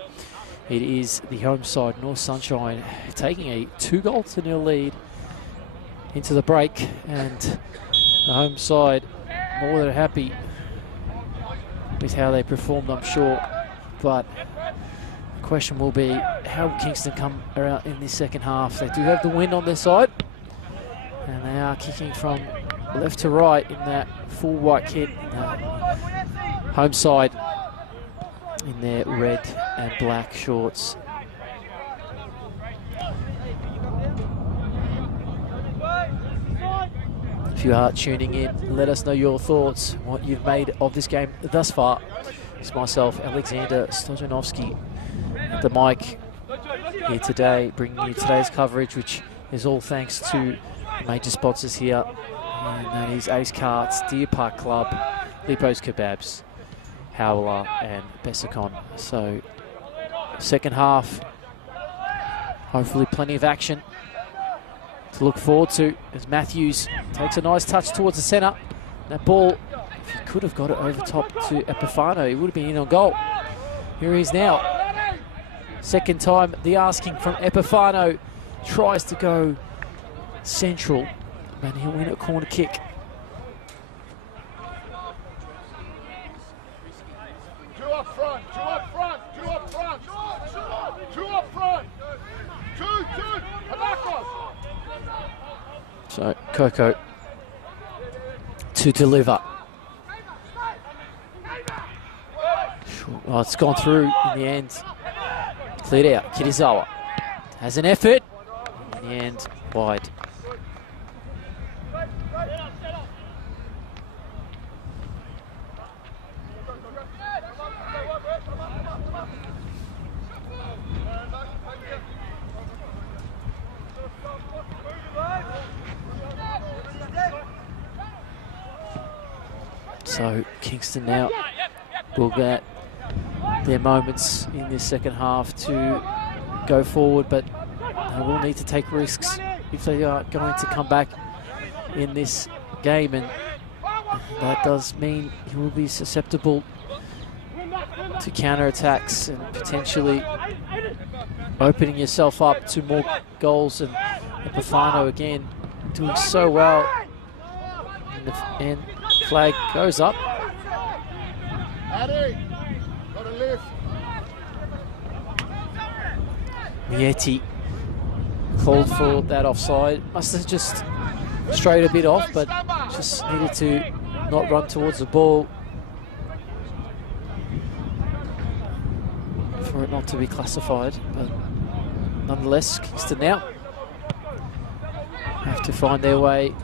It is the home side, North Sunshine, taking a 2-0 lead into the break, and the home side more than happy with how they performed, I'm sure. But the question will be, how will Kingston come around in this second half? They do have the wind on their side, and they are kicking from left to right in that full white kit. Home side in their red and black shorts. If you are tuning in, let us know your thoughts, what you've made of this game thus far. It's myself, Alexander Stojanovski, at the mic here today, bringing you today's coverage, which is all thanks to major sponsors here, and that is Ace Carts, Deer Park Club, Lipo's Kebabs, Howler and Bessicon. So second half, hopefully plenty of action to look forward to as Matthews takes a nice touch towards the centre. That ball, if he could have got it over top to Epifano, he would have been in on goal. Here he is now. Second time the asking from Epifano, tries to go central, and he'll win a corner kick. Two up front, two up front, two up front, two up front, two, Hanakos. So Coco to deliver. Oh, it's gone through in the end. Cleared out. Kirizawa has an effort. In the end, wide. So Kingston now will get their moments in this second half to go forward, but they will need to take risks if they are going to come back in this game, and that does mean you will be susceptible to counter-attacks and potentially opening yourself up to more goals. And Epifano again doing so well, and flag goes up. Addy, got a lift. Mieti called for that offside. Must have just strayed a bit off, but just needed to not run towards the ball for it not to be classified. But nonetheless, Kingston now have to find their way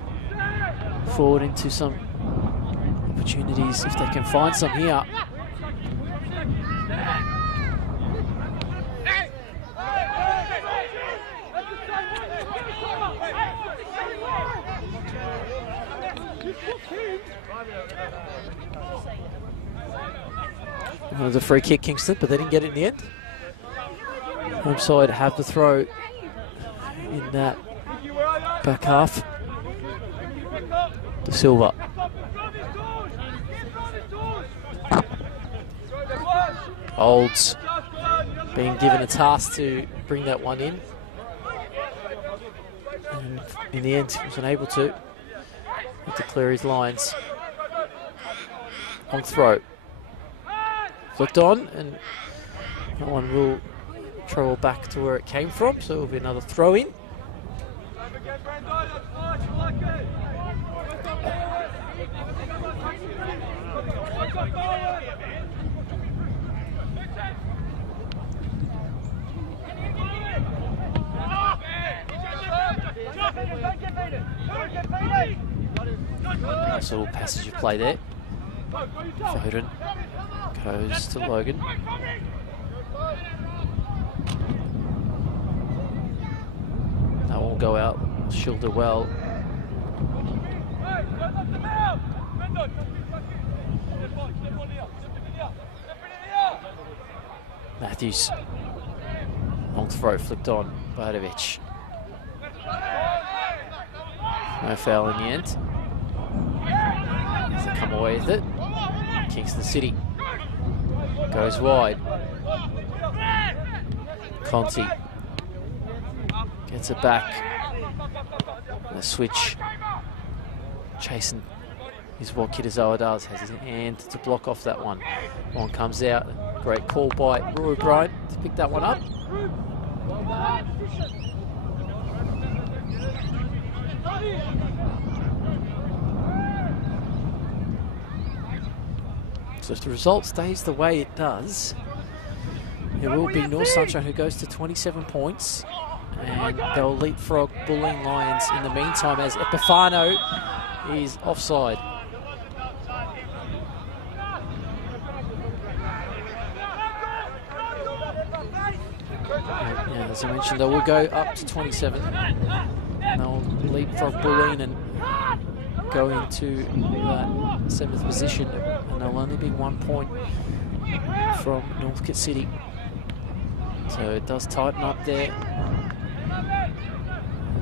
forward into some opportunities if they can find some here. It was a free kick, Kingston, but they didn't get it in the end. Home side have the throw in that back half. De Silva. Olds being given a task to bring that one in, and in the end wasn't able to. Had to clear his lines. On throw. Flicked on, and that one will travel back to where it came from, so it will be another throw in. Nice little passage of play there. Foden goes to Logan. That will go out, shielded well. Matthews. Long throw flicked on. Badovic. No foul in the end. to come away with it. Kingston City goes wide. Conti gets it back. The switch. Chasing is what Kitazawa does. Has his hand to block off that one. One comes out. Great call by Roy Bryant to pick that one up. So if the result stays the way it does, it will be North Sunshine who goes to 27 points, and they'll leapfrog Bulleen Lions in the meantime as Epifano is offside. Yeah, as I mentioned, they will go up to 27. And they'll leapfrog Bulleen and go into that 7th position, and they'll only be 1 point from Northcote City. So it does tighten up there.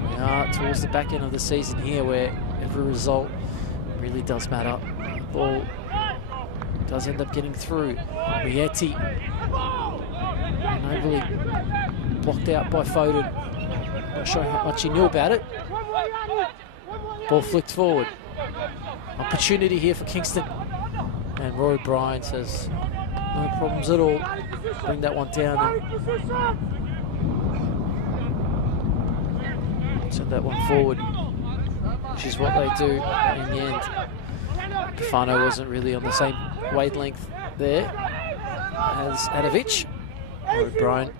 We are towards the back end of the season here, where every result really does matter. The ball does end up getting through. Mieti nobly blocked out by Foden. Not sure how much he knew about it. Ball flicked forward. Opportunity here for Kingston. And Roy Bryan says, no problems at all. Bring that one down and send that one forward, which is what they do in the end. Fano wasn't really on the same wavelength there as Adovic. Roy Bryan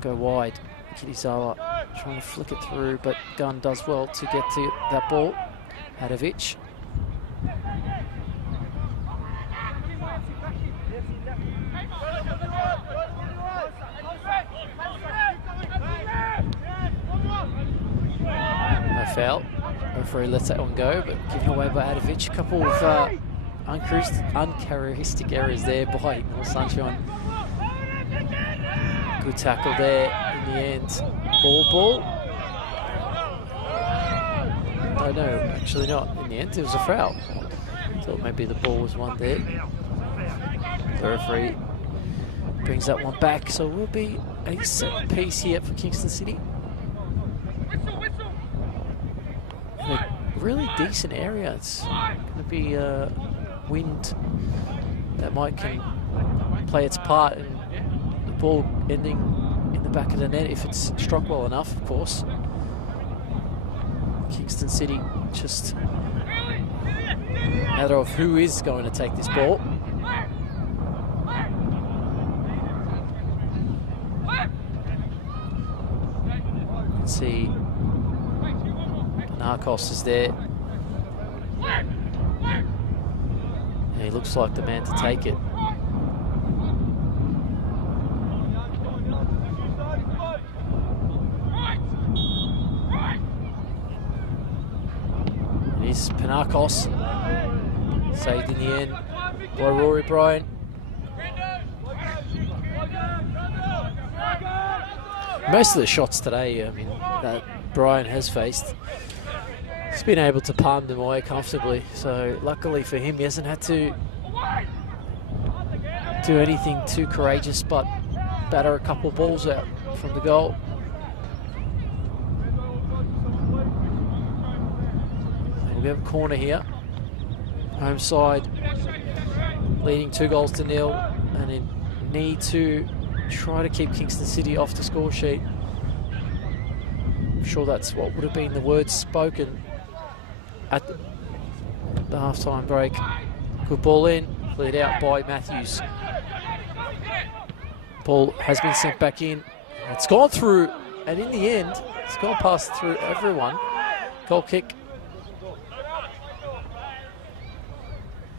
go wide. Kitazawa trying to flick it through, but Gunn does well to get to that ball. Adovic. No foul. Referee lets that one go, but given away by Adovic. A couple of uncharacteristic errors there by North Sunshine. Good tackle there in the end. Ball. No, actually not. In the end, it was a foul. Thought maybe the ball was one there. The referee brings that one back, so it will be a set piece here for Kingston City. In a really decent area. It's going to be wind that might can play its part in the ball ending in the back of the net if it's struck well enough, of course. Kingston City just a matter of who is going to take this ball. Let's see, Narcos is there. And he looks like the man to take it. It is Panakos, saved in the end by Rory Bryan. Most of the shots today, I mean, that Bryan has faced, he's been able to palm them away comfortably. So luckily for him, he hasn't had to do anything too courageous but batter a couple of balls out from the goal. We have a corner here. Home side leading 2-0, and they need to try to keep Kingston City off the score sheet. I'm sure that's what would have been the words spoken at the half-time break. Good ball in, cleared out by Matthews. Ball has been sent back in. It's gone through, and in the end, it's gone past through everyone. Goal kick.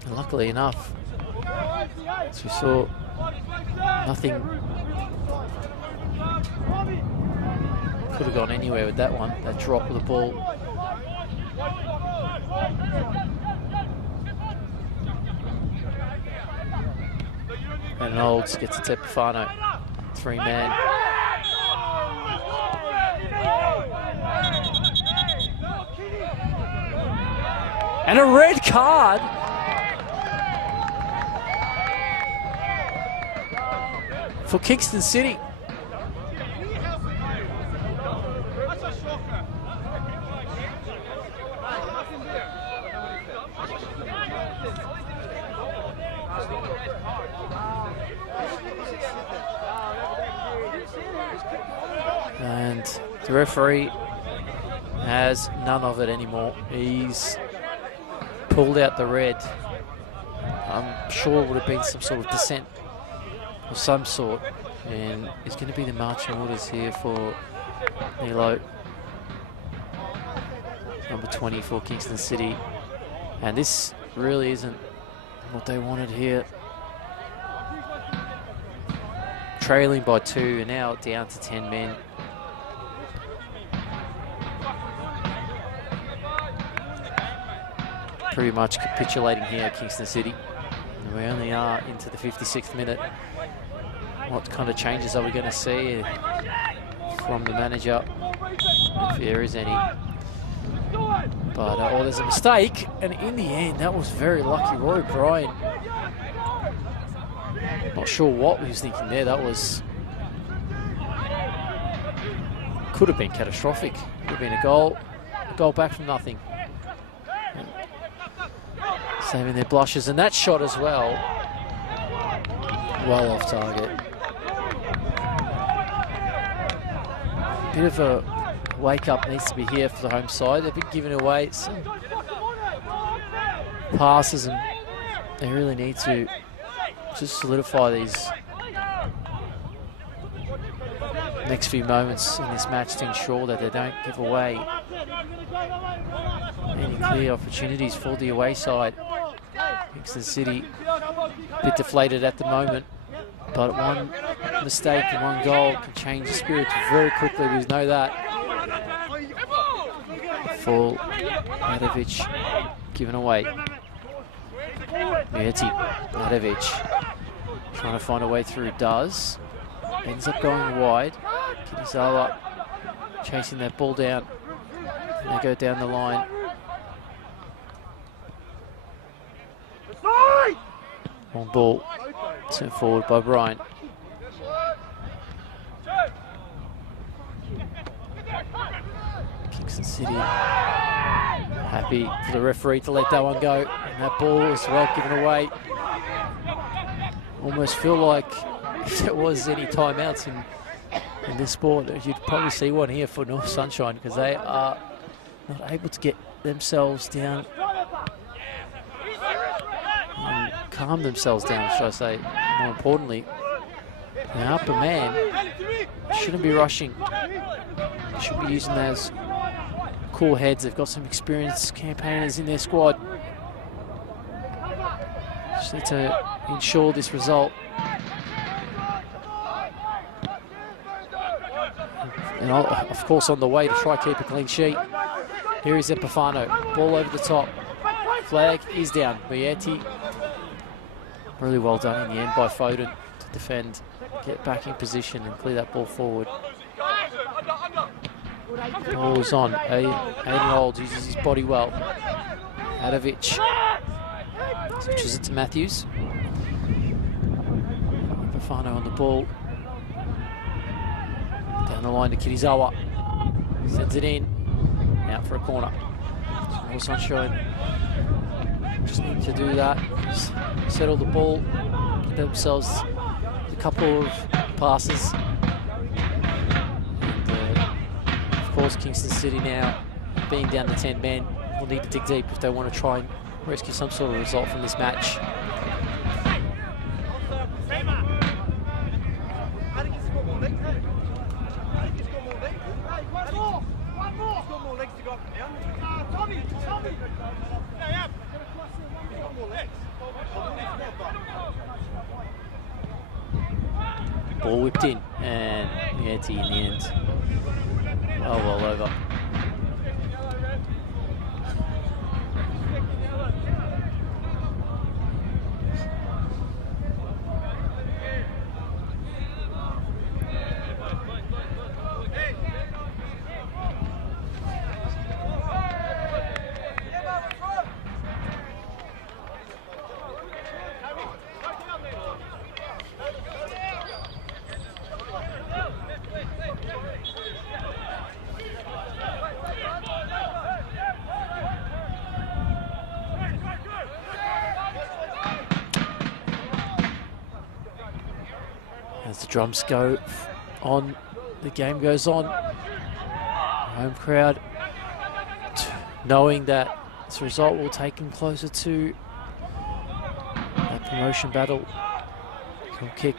And luckily enough, as we saw, nothing could have gone anywhere with that one, that drop of the ball. And Olds gets it to Epifano, 3-man. And a red card for Kingston City. And the referee has none of it anymore. He's pulled out the red. I'm sure it would have been some sort of dissent of some sort. And it's going to be the marching orders here for Nilo, number 20 for Kingston City. And this really isn't what they wanted here. Trailing by 2 and now down to 10 men. Pretty much capitulating here, Kingston City. And we only are into the 56th minute. What kind of changes are we going to see from the manager, if there is any? But oh, there's a mistake, and in the end, that was very lucky. Roy Bryan, not sure what he was thinking there. That was, could have been catastrophic. Could have been a goal back from nothing. Saving their blushes, and that shot as well, well off target. Bit of a wake up needs to be here for the home side. They've been giving away some passes, and they really need to just solidify these next few moments in this match to ensure that they don't give away any clear opportunities for the away side. Kingston City a bit deflated at the moment, but one mistake and one goal can change the spirits very quickly. We know that. Full Nadovic given away. Nadovic trying to find a way through, does. Ends up going wide. Kinizawa chasing that ball down. And they go down the line. Long ball sent forward by Bryan. Kingston City happy for the referee to let that one go. And that ball is well given away. Almost feel like if there was any timeouts in this sport, you'd probably see one here for North Sunshine, because they are not able to get themselves down and calm themselves down, should I say, more importantly. The upper man shouldn't be rushing. Should be using those cool heads. They've got some experienced campaigners in their squad. Just need to ensure this result. And of course on the way to try keep a clean sheet. Here is Epifano, ball over the top. Flag is down. Mieti, really well done in the end by Foden to defend, get back in position and clear that ball forward. Ball is on. Aiden Olds uses his body well. Nadovic switches it to Matthews. Epifano on the ball. Down the line to Kinizawa. Sends it in. Out for a corner. North Sunshine just need to do that. Settle the ball. Get themselves a couple of passes. And of course Kingston City now being down to 10 men will need to dig deep if they want to try and rescue some sort of result from this match. Ball whipped in, and Mieti in the end. Oh, well over. the drums go on, the game goes on. Home crowd knowing that this result will take them closer to that promotion battle. Goal kick.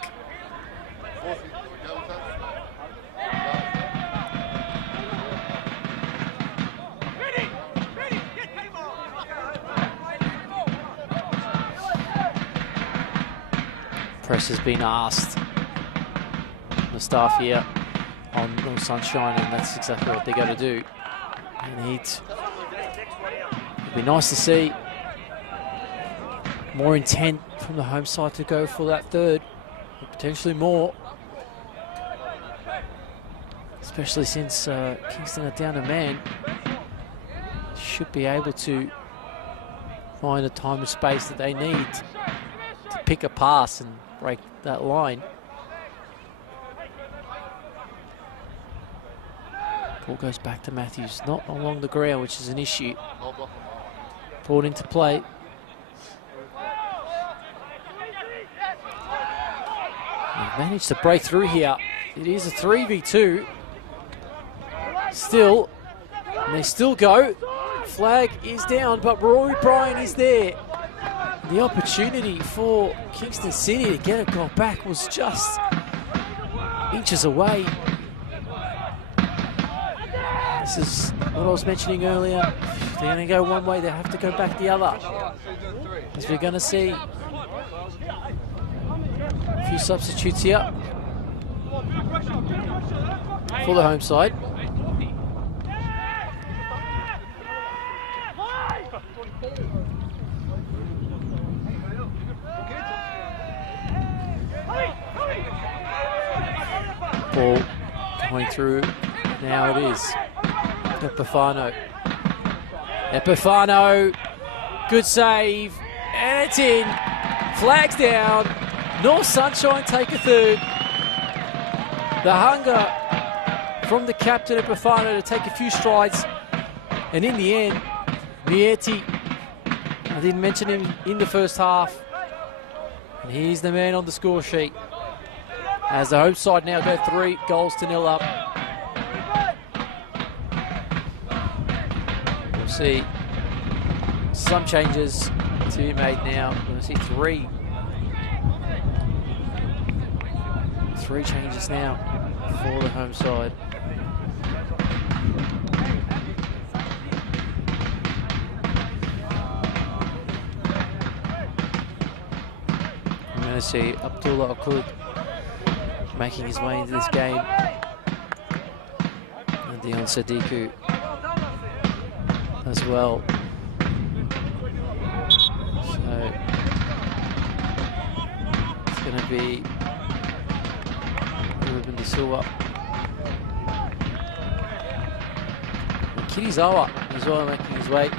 Press has been asked. The staff here on North Sunshine, and that's exactly what they're going to do. It'd be nice to see more intent from the home side to go for that third, or potentially more. Especially since Kingston are down a man. Should be able to find a time and space that they need to pick a pass and break that line. Ball goes back to Matthews, not along the ground, which is an issue. Brought into play. They've managed to break through here. It is a 3v2. Still, and they still go. Flag is down, but Rory Bryan is there. The opportunity for Kingston City to get a goal back was just inches away. This is what I was mentioning earlier. If they're going to go one way, they have to go back the other. As we're going to see a few substitutes here for the home side. Ball going through. Now it is Epifano. Epifano, good save, and it's in. Flags down. North Sunshine take a third. The hunger from the captain Epifano to take a few strides, and in the end, Mieti, I didn't mention him in the first half, and he's the man on the score sheet. As the home side now go 3-0 up. We'll see some changes to be made now. We're going to see three changes now for the home side. We're going to see Abdullah Akud making his way into this game. And Dion Sadiku as well. So it's going to be Ruben De Silva. And Kirizawa as well making his way.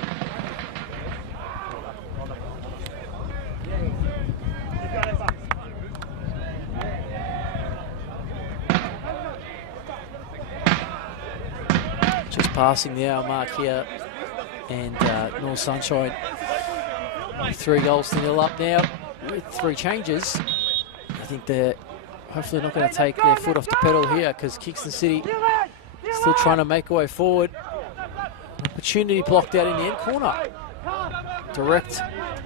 Passing the hour mark here, and North Sunshine 3-0 up now with 3 changes. I think they're hopefully not going to take their foot off the pedal here, because Kingston City still trying to make a way forward. Opportunity blocked out in the end corner. Direct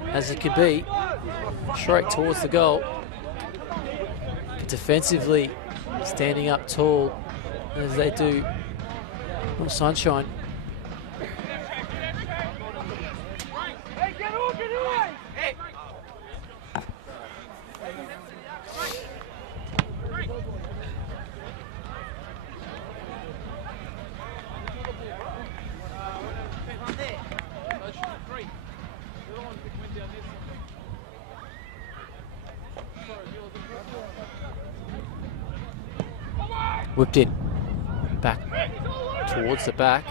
as it could be, straight towards the goal. But defensively standing up tall as they do North Sunshine. Whipped in, back towards the back.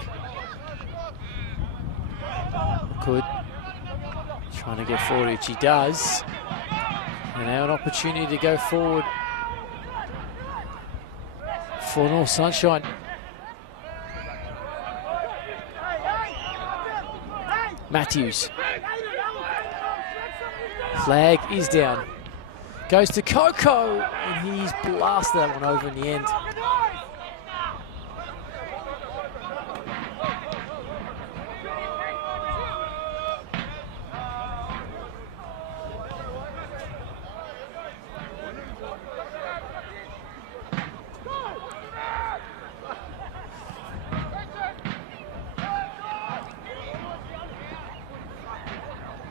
Good. Trying to get forward, which he does. And now an opportunity to go forward for North Sunshine. Matthews. Flag is down. Goes to Coco, and he's blasted that one over in the end.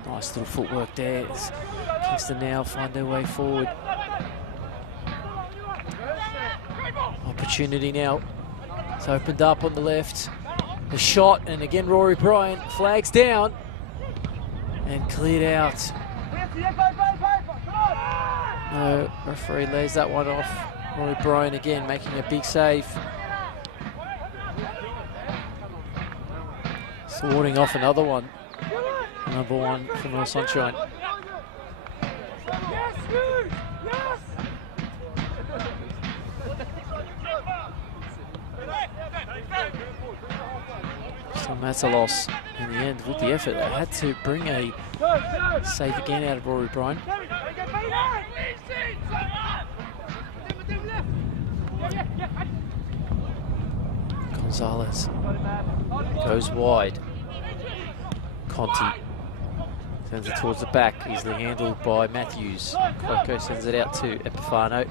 Nice little footwork there. As Kingston now find their way forward. Opportunity now. It's opened up on the left. The shot, and again Rory Bryant flags down and cleared out. No, referee lays that one off. Rory Bryant again making a big save. Warding off another one. Number one for North Sunshine. So that's a loss in the end with the effort. They had to bring a save again out of Rory Bryant. Gonzalez goes wide. Conti sends it towards the back, easily handled by Matthews. Coco sends it out to Epifano.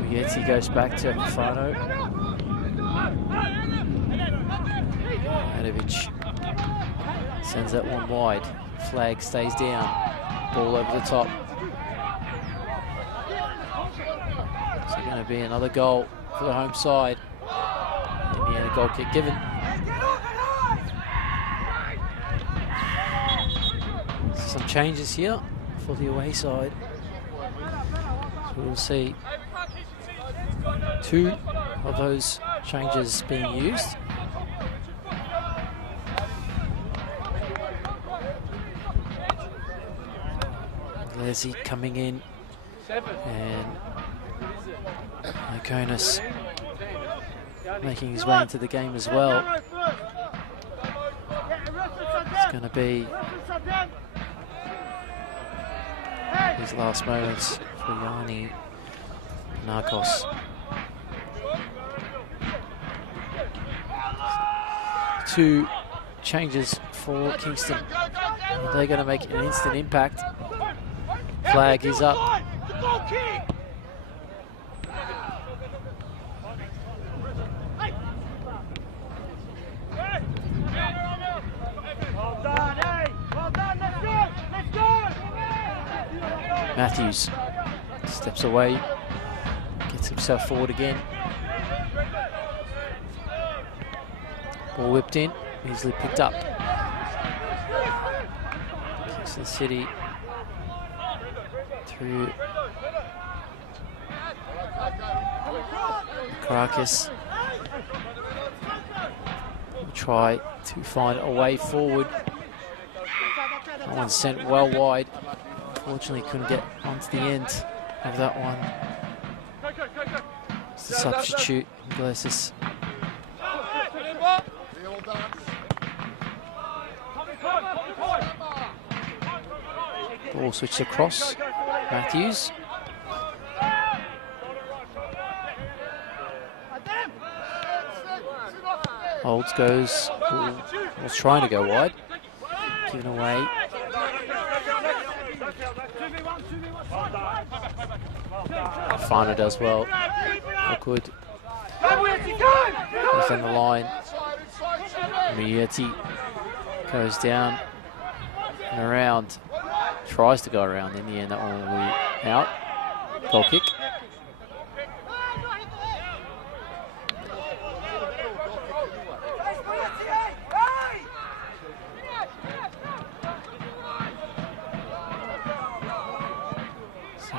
Uyeti goes back to Epifano. Adovich sends that one wide. Flag stays down. Ball over the top. So going to be another goal for the home side. Indiana goal kick given. Some changes here for the away side. So we'll see two of those changes being used. Leslie coming in, and Iconis making his way into the game as well. It's going to be his last moments for Yanni Narcos. Two changes for Kingston. They're going to make an instant impact. Flag is up. Matthews steps away, gets himself forward again. Ball whipped in, easily picked up. Kingston City through Caracas. Try to find a way forward. That one's sent well wide. Unfortunately, couldn't get onto the end of that one. It's the substitute, Iglesias. Ball switched across. Matthews. Holds goes. Was trying to go wide. Given away. Finer does well. Awkward. Goes down the line. Miyeti goes down and around. Tries to go around. In the end, that one will be out. Goal kick.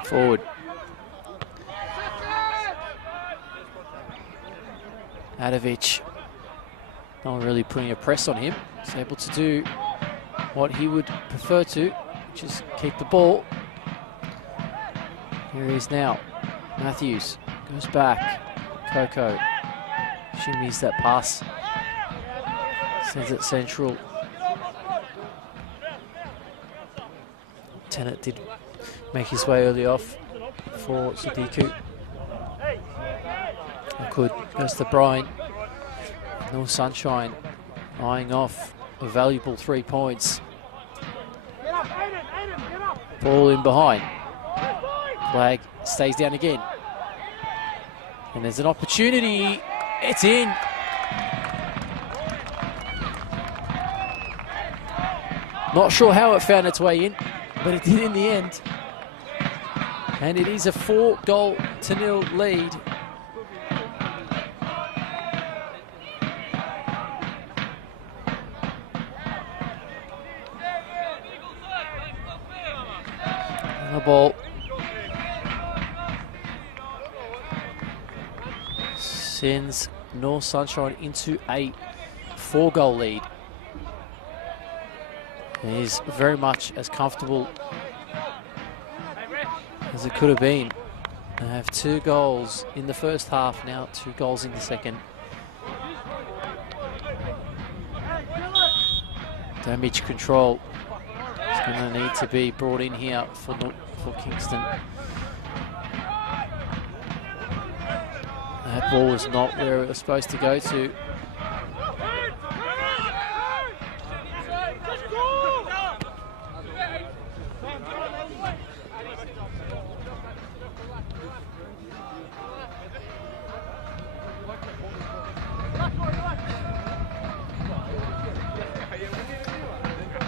Forward. Adovich not really putting a press on him. He's able to do what he would prefer to, which is keep the ball. Here he is now. Matthews goes back. Coco shimmies that pass. Sends it central. Tennant did make his way early off for Sadiku. Good. Goes to Brian. North Sunshine eyeing off a valuable 3 points. Ball in behind. Flag stays down again. And there's an opportunity. It's in. Not sure how it found its way in, but it did in the end. And it is a 4-0 lead. The ball sends North Sunshine into a 4-goal lead. It is very much as comfortable as it could have been. They have 2 goals in the first half, now 2 goals in the second. Damage control is going to need to be brought in here for Kingston. That ball was not where it was supposed to go to.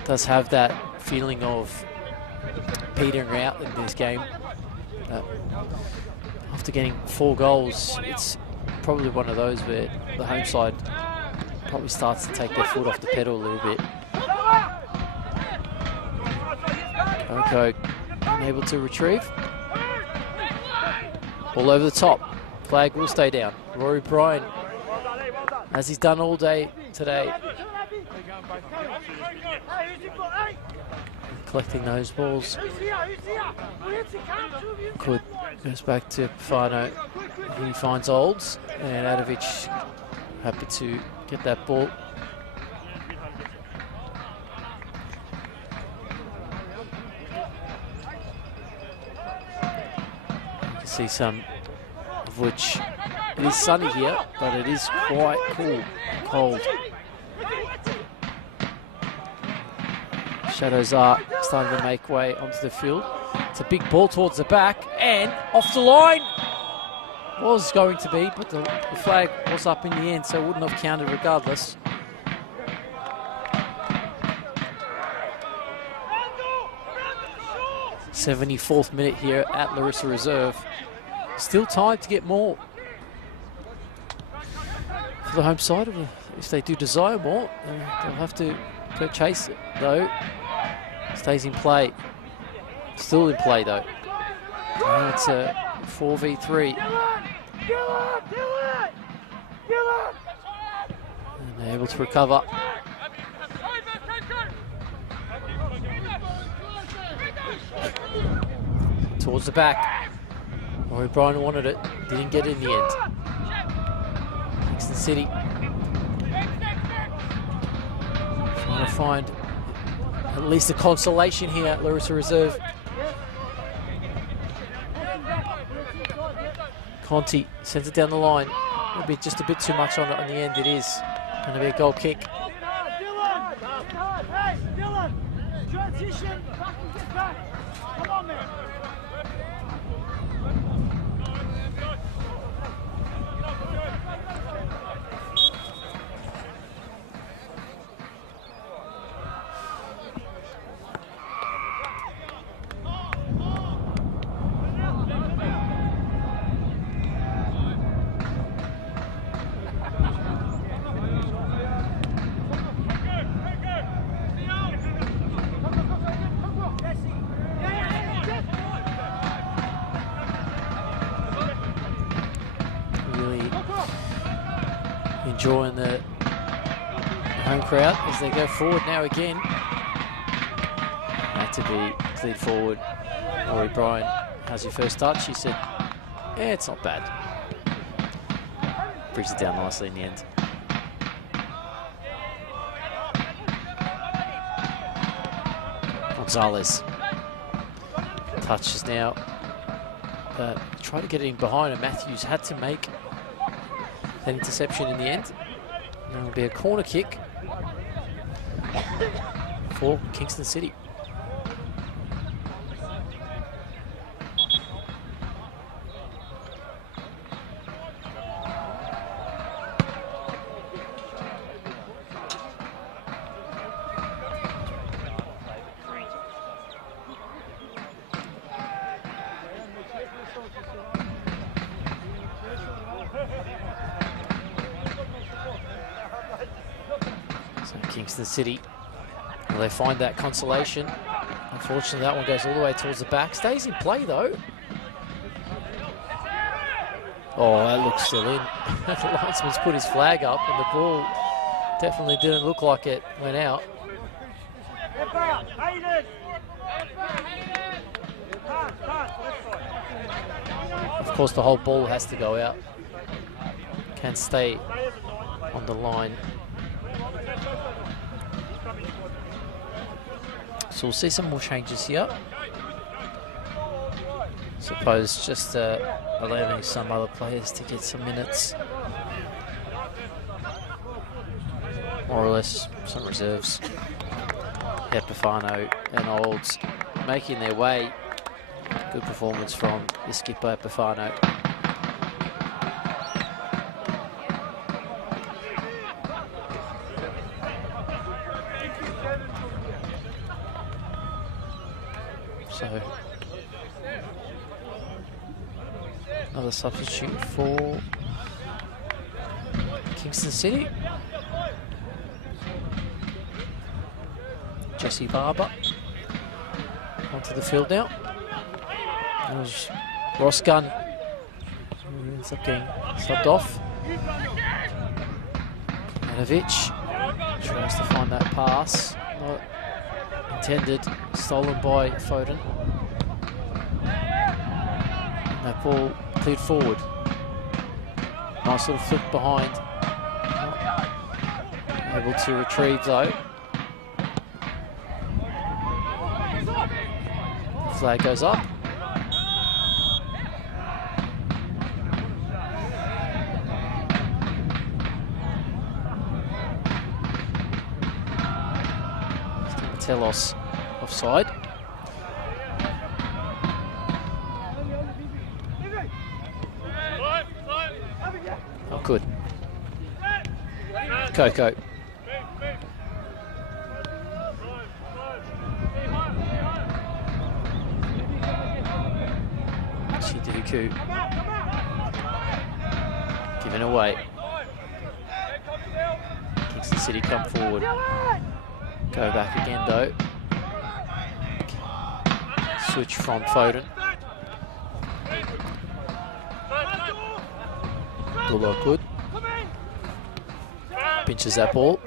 Does have that feeling of petering out in this game. After getting 4 goals, it's probably one of those where the home side probably starts to take their foot off the pedal a little bit. Oko unable to retrieve. All over the top. Flag will stay down. Rory Bryan, as he's done all day today, collecting those balls. Good. Goes back to Fano. He finds Olds, and Adovic happy to get that ball. You can see some of which it is sunny here, but it is quite cool, cold. Shadows are starting to make way onto the field. It's a big ball towards the back and off the line. Was going to be, but the flag was up in the end, so it wouldn't have counted regardless. '74th minute here at Larissa Reserve. Still time to get more for the home side. If they do desire more, they'll have to chase it, though. Stays in play. Still in play, though. Now it's a 4v3. And they're able to recover. Towards the back. Rory Bryan wanted it. Didn't get it in the end. Kingston City trying to find at least a consolation here at Larissa Reserve. Conti sends it down the line. It'll be just a bit too much on it on the end. It is going to be a goal kick. Transition, back and get back. Come on, man. Enjoying the home crowd as they go forward now again. Had to be cleared forward. Rory Bryan has your first touch. He said, yeah, it's not bad. Brings it down nicely in the end. Gonzalez touches now. Try to get it in behind, and Matthews had to make that interception in the end. And it'll be a corner kick for Kingston City. Kingston City, will they find that consolation? Unfortunately, that one goes all the way towards the back. Stays in play, though. Oh, that looks still in. The linesman's put his flag up, and the ball definitely didn't look like it went out. Of course, the whole ball has to go out. Can stay on the line. So we'll see some more changes here. Suppose just allowing some other players to get some minutes. More or less some reserves. Epifano and Olds making their way. Good performance from the skipper Epifano. So another substitute for Kingston City. Jesse Barber onto the field now. That was Ross Gunn. Ends up getting subbed off. Janovic tries to find that pass. Not intended, stolen by Foden. And that ball cleared forward. Nice little flick behind. Able to retrieve though. Flag goes up. Telos offside. Oh, good. Coco. Shidoku. Given away. Kingston City come forward. Go back again though. Switch from Foden. Bullock good. Pinches that ball.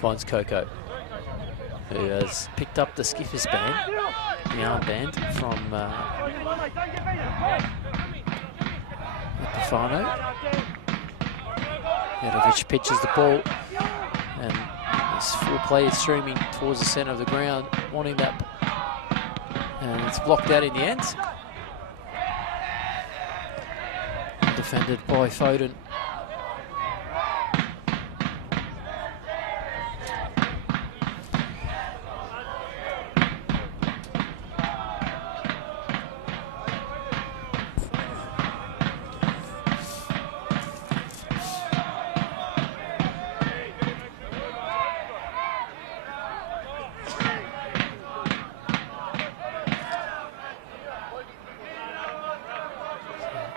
Finds Coco, who has picked up the skipper's band, the armband from Epifano. Janovic pitches the ball, and this full play is streaming towards the centre of the ground, wanting that, and it's blocked out in the end. Defended by Foden.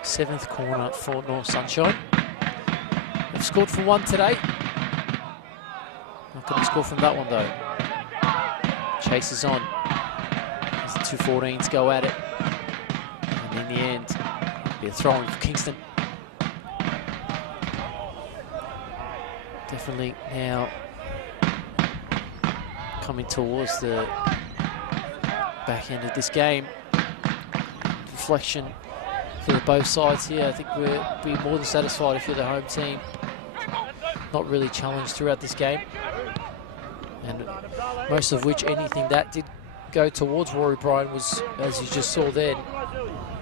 Seventh corner for North Sunshine. They've scored from one today. Not going to score from that one though. Chases on as the 2-14s go at it. And in the end, it'll be a throw-in for Kingston. Definitely now coming towards the back end of this game. Reflection for both sides here. I think we'll be more than satisfied if you're the home team. Not really challenged throughout this game, and most of which anything that did go towards Rory Bryan was, as you just saw then,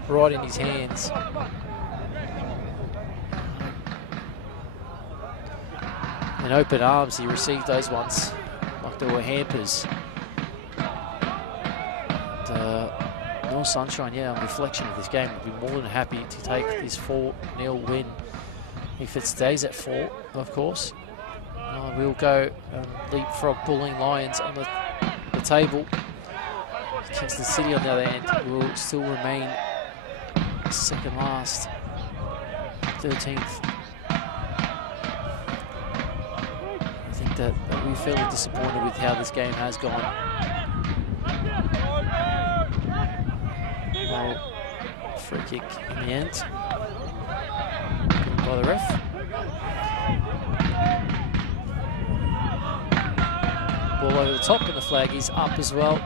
right in his hands. In open arms, he received those ones like they were hampers. And, North Sunshine, yeah, on reflection of this game, would be more than happy to take this 4-0 win if it stays at 4, of course. We'll go leapfrog Bulleen Lions on the table. Kingston City, on the other hand, will still remain second last, 13th. I think that we're fairly disappointed with how this game has gone. Well, free kick in the end by the ref. Ball over the top, and the flag is up as well.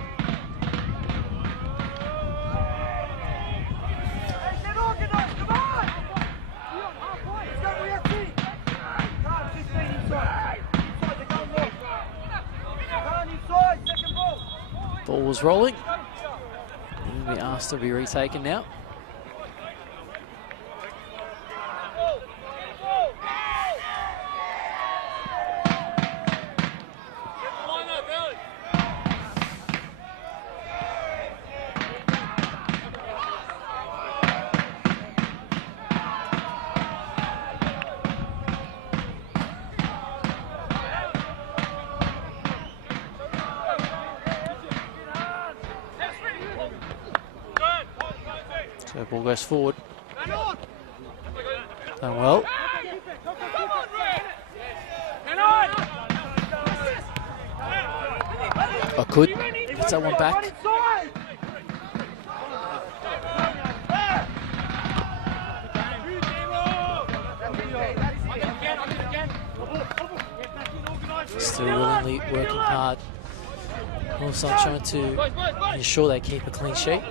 Ball was rolling. We'll be asked to be retaken now. So ball goes forward. Done well. I could get that one back. Still willingly working hard. North Sunshine to ensure they keep a clean sheet.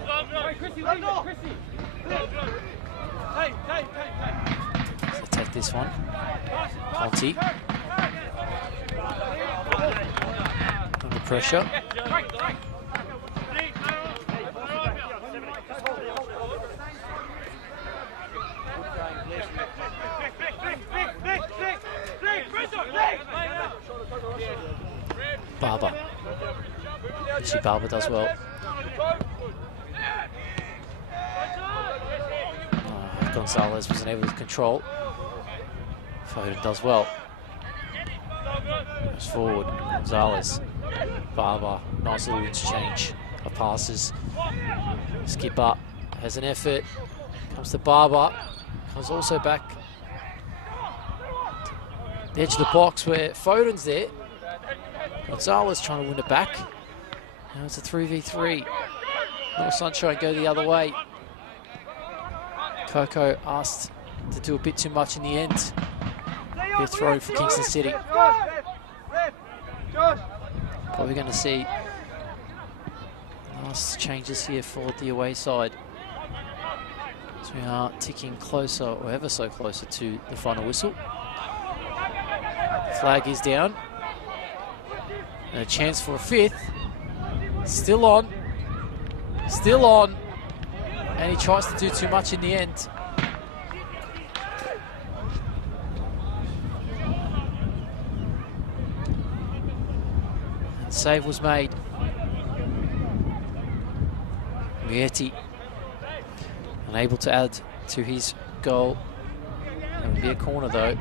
So take this one. Conti. Under pressure. Barber. Actually, Barber does well. Gonzalez wasn't able to control. Foden does well. Goes forward. Gonzalez. Barber. Nice little interchange of passes. Skipper has an effort. Comes to Barber. Comes also back. The edge of the box where Foden's there. Gonzalez trying to win it back. Now it's a 3v3. North Sunshine go the other way. Coco asked to do a bit too much in the end. Good throw for Kingston City. Probably going to see last changes here for the away side. So we are ticking closer, or ever so closer, to the final whistle. Flag is down. And a chance for a fifth. Still on. Still on. And he tries to do too much in the end. And save was made. Mieti unable to add to his goal. It will be a corner though.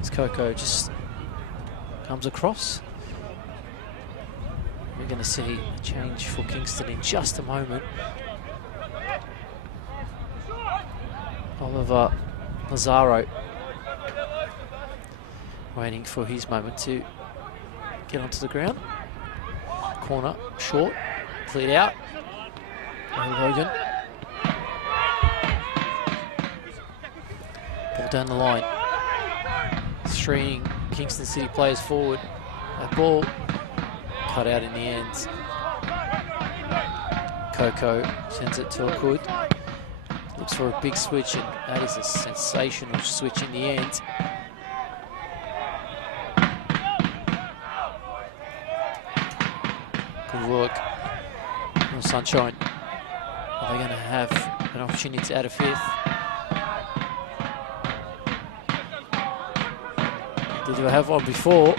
As Coco just comes across. We're going to see a change for Kingston in just a moment. Oliver Lazaro waiting for his moment to get onto the ground. Corner, short, cleared out. Logan. Ball down the line. Streaming Kingston City players forward. That ball cut out in the end. Coco sends it to Akud. Looks for a big switch, and that is a sensational switch in the end. look. Well, Sunshine, are they going to have an opportunity to add a fifth? Did you have one before?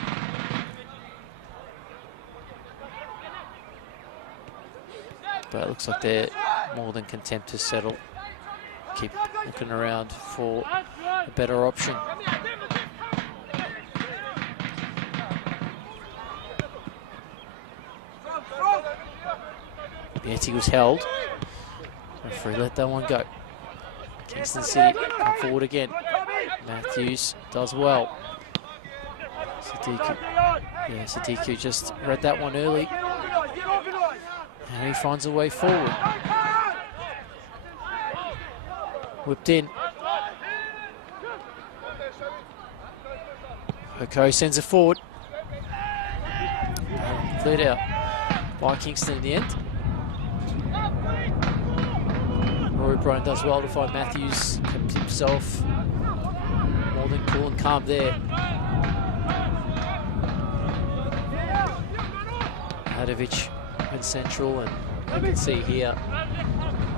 But it looks like they're more than content to settle. Keep looking around for a better option. Bianchi was held. Referee let that one go. Kingston City come forward again. Matthews does well. Sadiku just read that one early. And he finds a way forward. Whipped in. Oko sends it forward. Cleared out by Kingston in the end. Rory Brown does well to find Matthews. Kept himself more than cool and calm there. Hadovic went central, and you can see here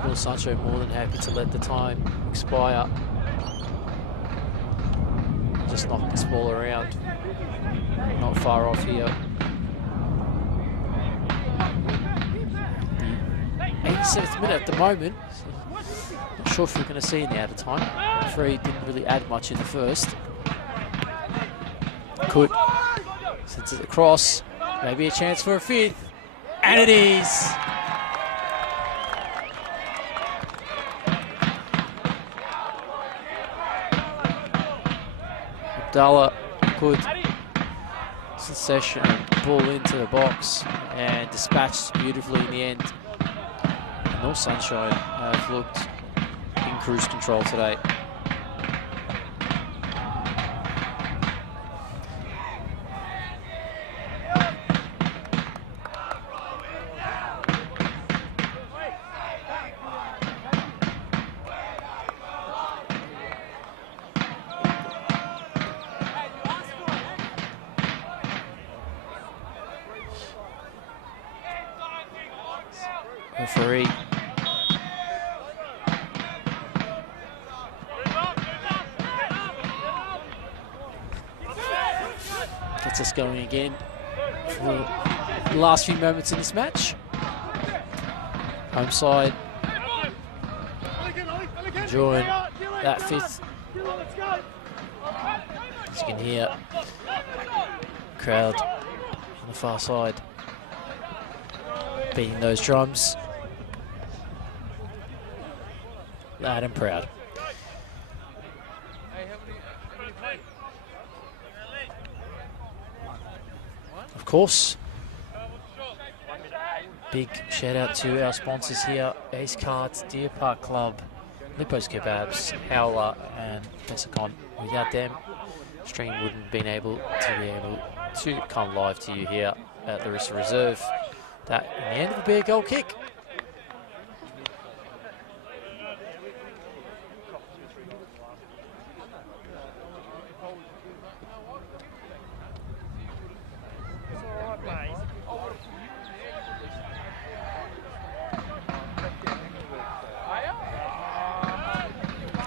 Will Sancho more than happy to let the time expire. Just knock this ball around. Not far off here. The 87th minute at the moment. Not sure if we're going to see in the out of time. Referee didn't really add much in the first. Could. Sends it across. Maybe a chance for a fifth. And it is. Abdallah good succession, ball into the box and dispatched beautifully in the end. And North Sunshine have looked in cruise control today. Referee. Gets us going again for the last few moments in this match. Home side enjoying that fifth. As you can hear, crowd on the far side beating those drums. Loud and proud. Of course, big shout out to our sponsors here, Ace Cards, Deer Park Club, Lippo's Kebabs, Howler and Pesicon. Without them, stream wouldn't have been able to come live to you here at Larissa Reserve. That in the end will be a goal kick.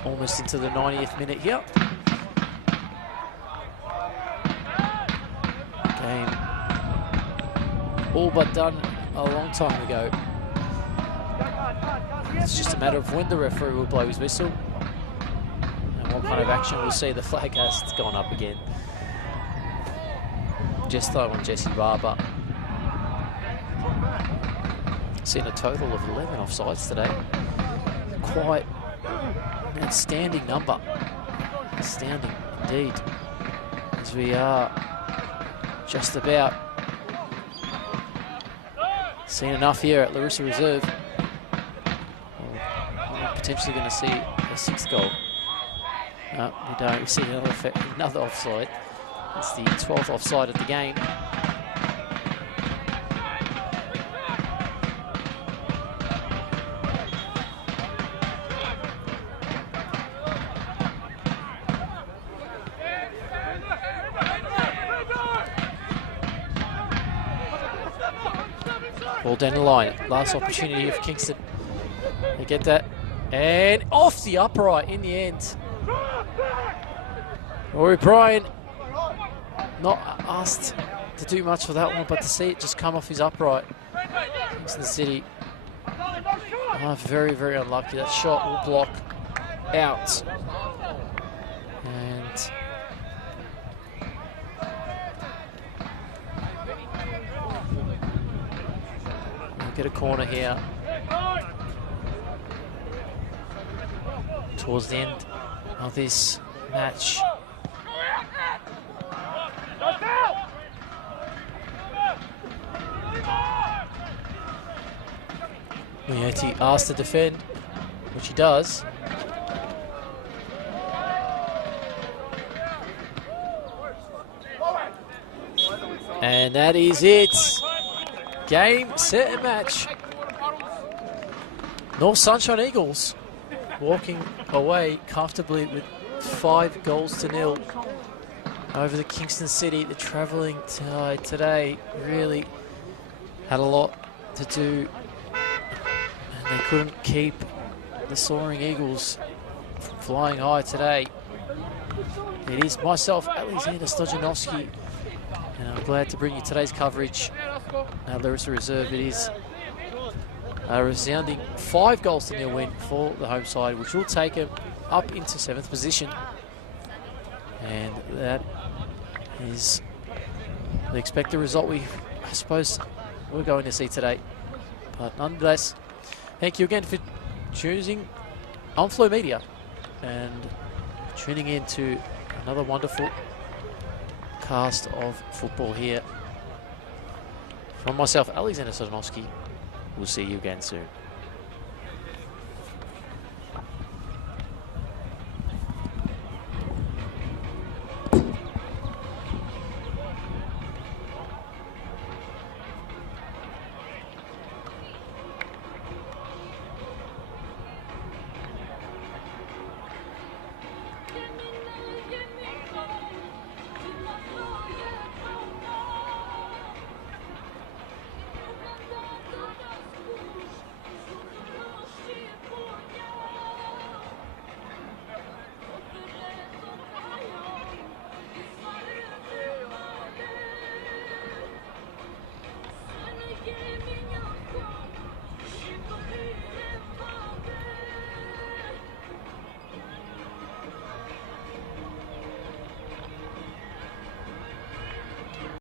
Almost into the 90th minute here. Game all but done a long time ago. It's just a matter of when the referee will blow his whistle and what kind of action we'll see. The flag has gone up again. Just though on Jesse Barber. Seen a total of 11 offsides today. Quite an outstanding number. Astounding indeed. As we are just about seen enough here at Larissa Reserve. We're potentially going to see a sixth goal. No, we don't. We see another offside. It's the 12th offside of the game. Ball down the line. Last opportunity of Kingston. They get that. And off the upright in the end. Rory Bryan not asked to do much for that one, but to see it just come off his upright. Kingston City very, very unlucky. That shot will block out. And we'll get a corner here towards the end of this match. Muyetti asked to defend, which he does. And that is it. Game, set and match. North Sunshine Eagles walking away comfortably with 5 goals to 0 over the Kingston City. The travelling tide today really had a lot to do, and they couldn't keep the Soaring Eagles from flying high today. It is myself, Alexander Stojanovski, and I'm glad to bring you today's coverage. Larissa Reserve, it is a resounding 5 goals to 0 win for the home side, which will take them up into 7th position. And that is the expected result I suppose we're going to see today. But nonetheless, thank you again for choosing Onflow Media and tuning in to another wonderful cast of football here. From myself, Alexander Sodonovsky, we'll see you again soon.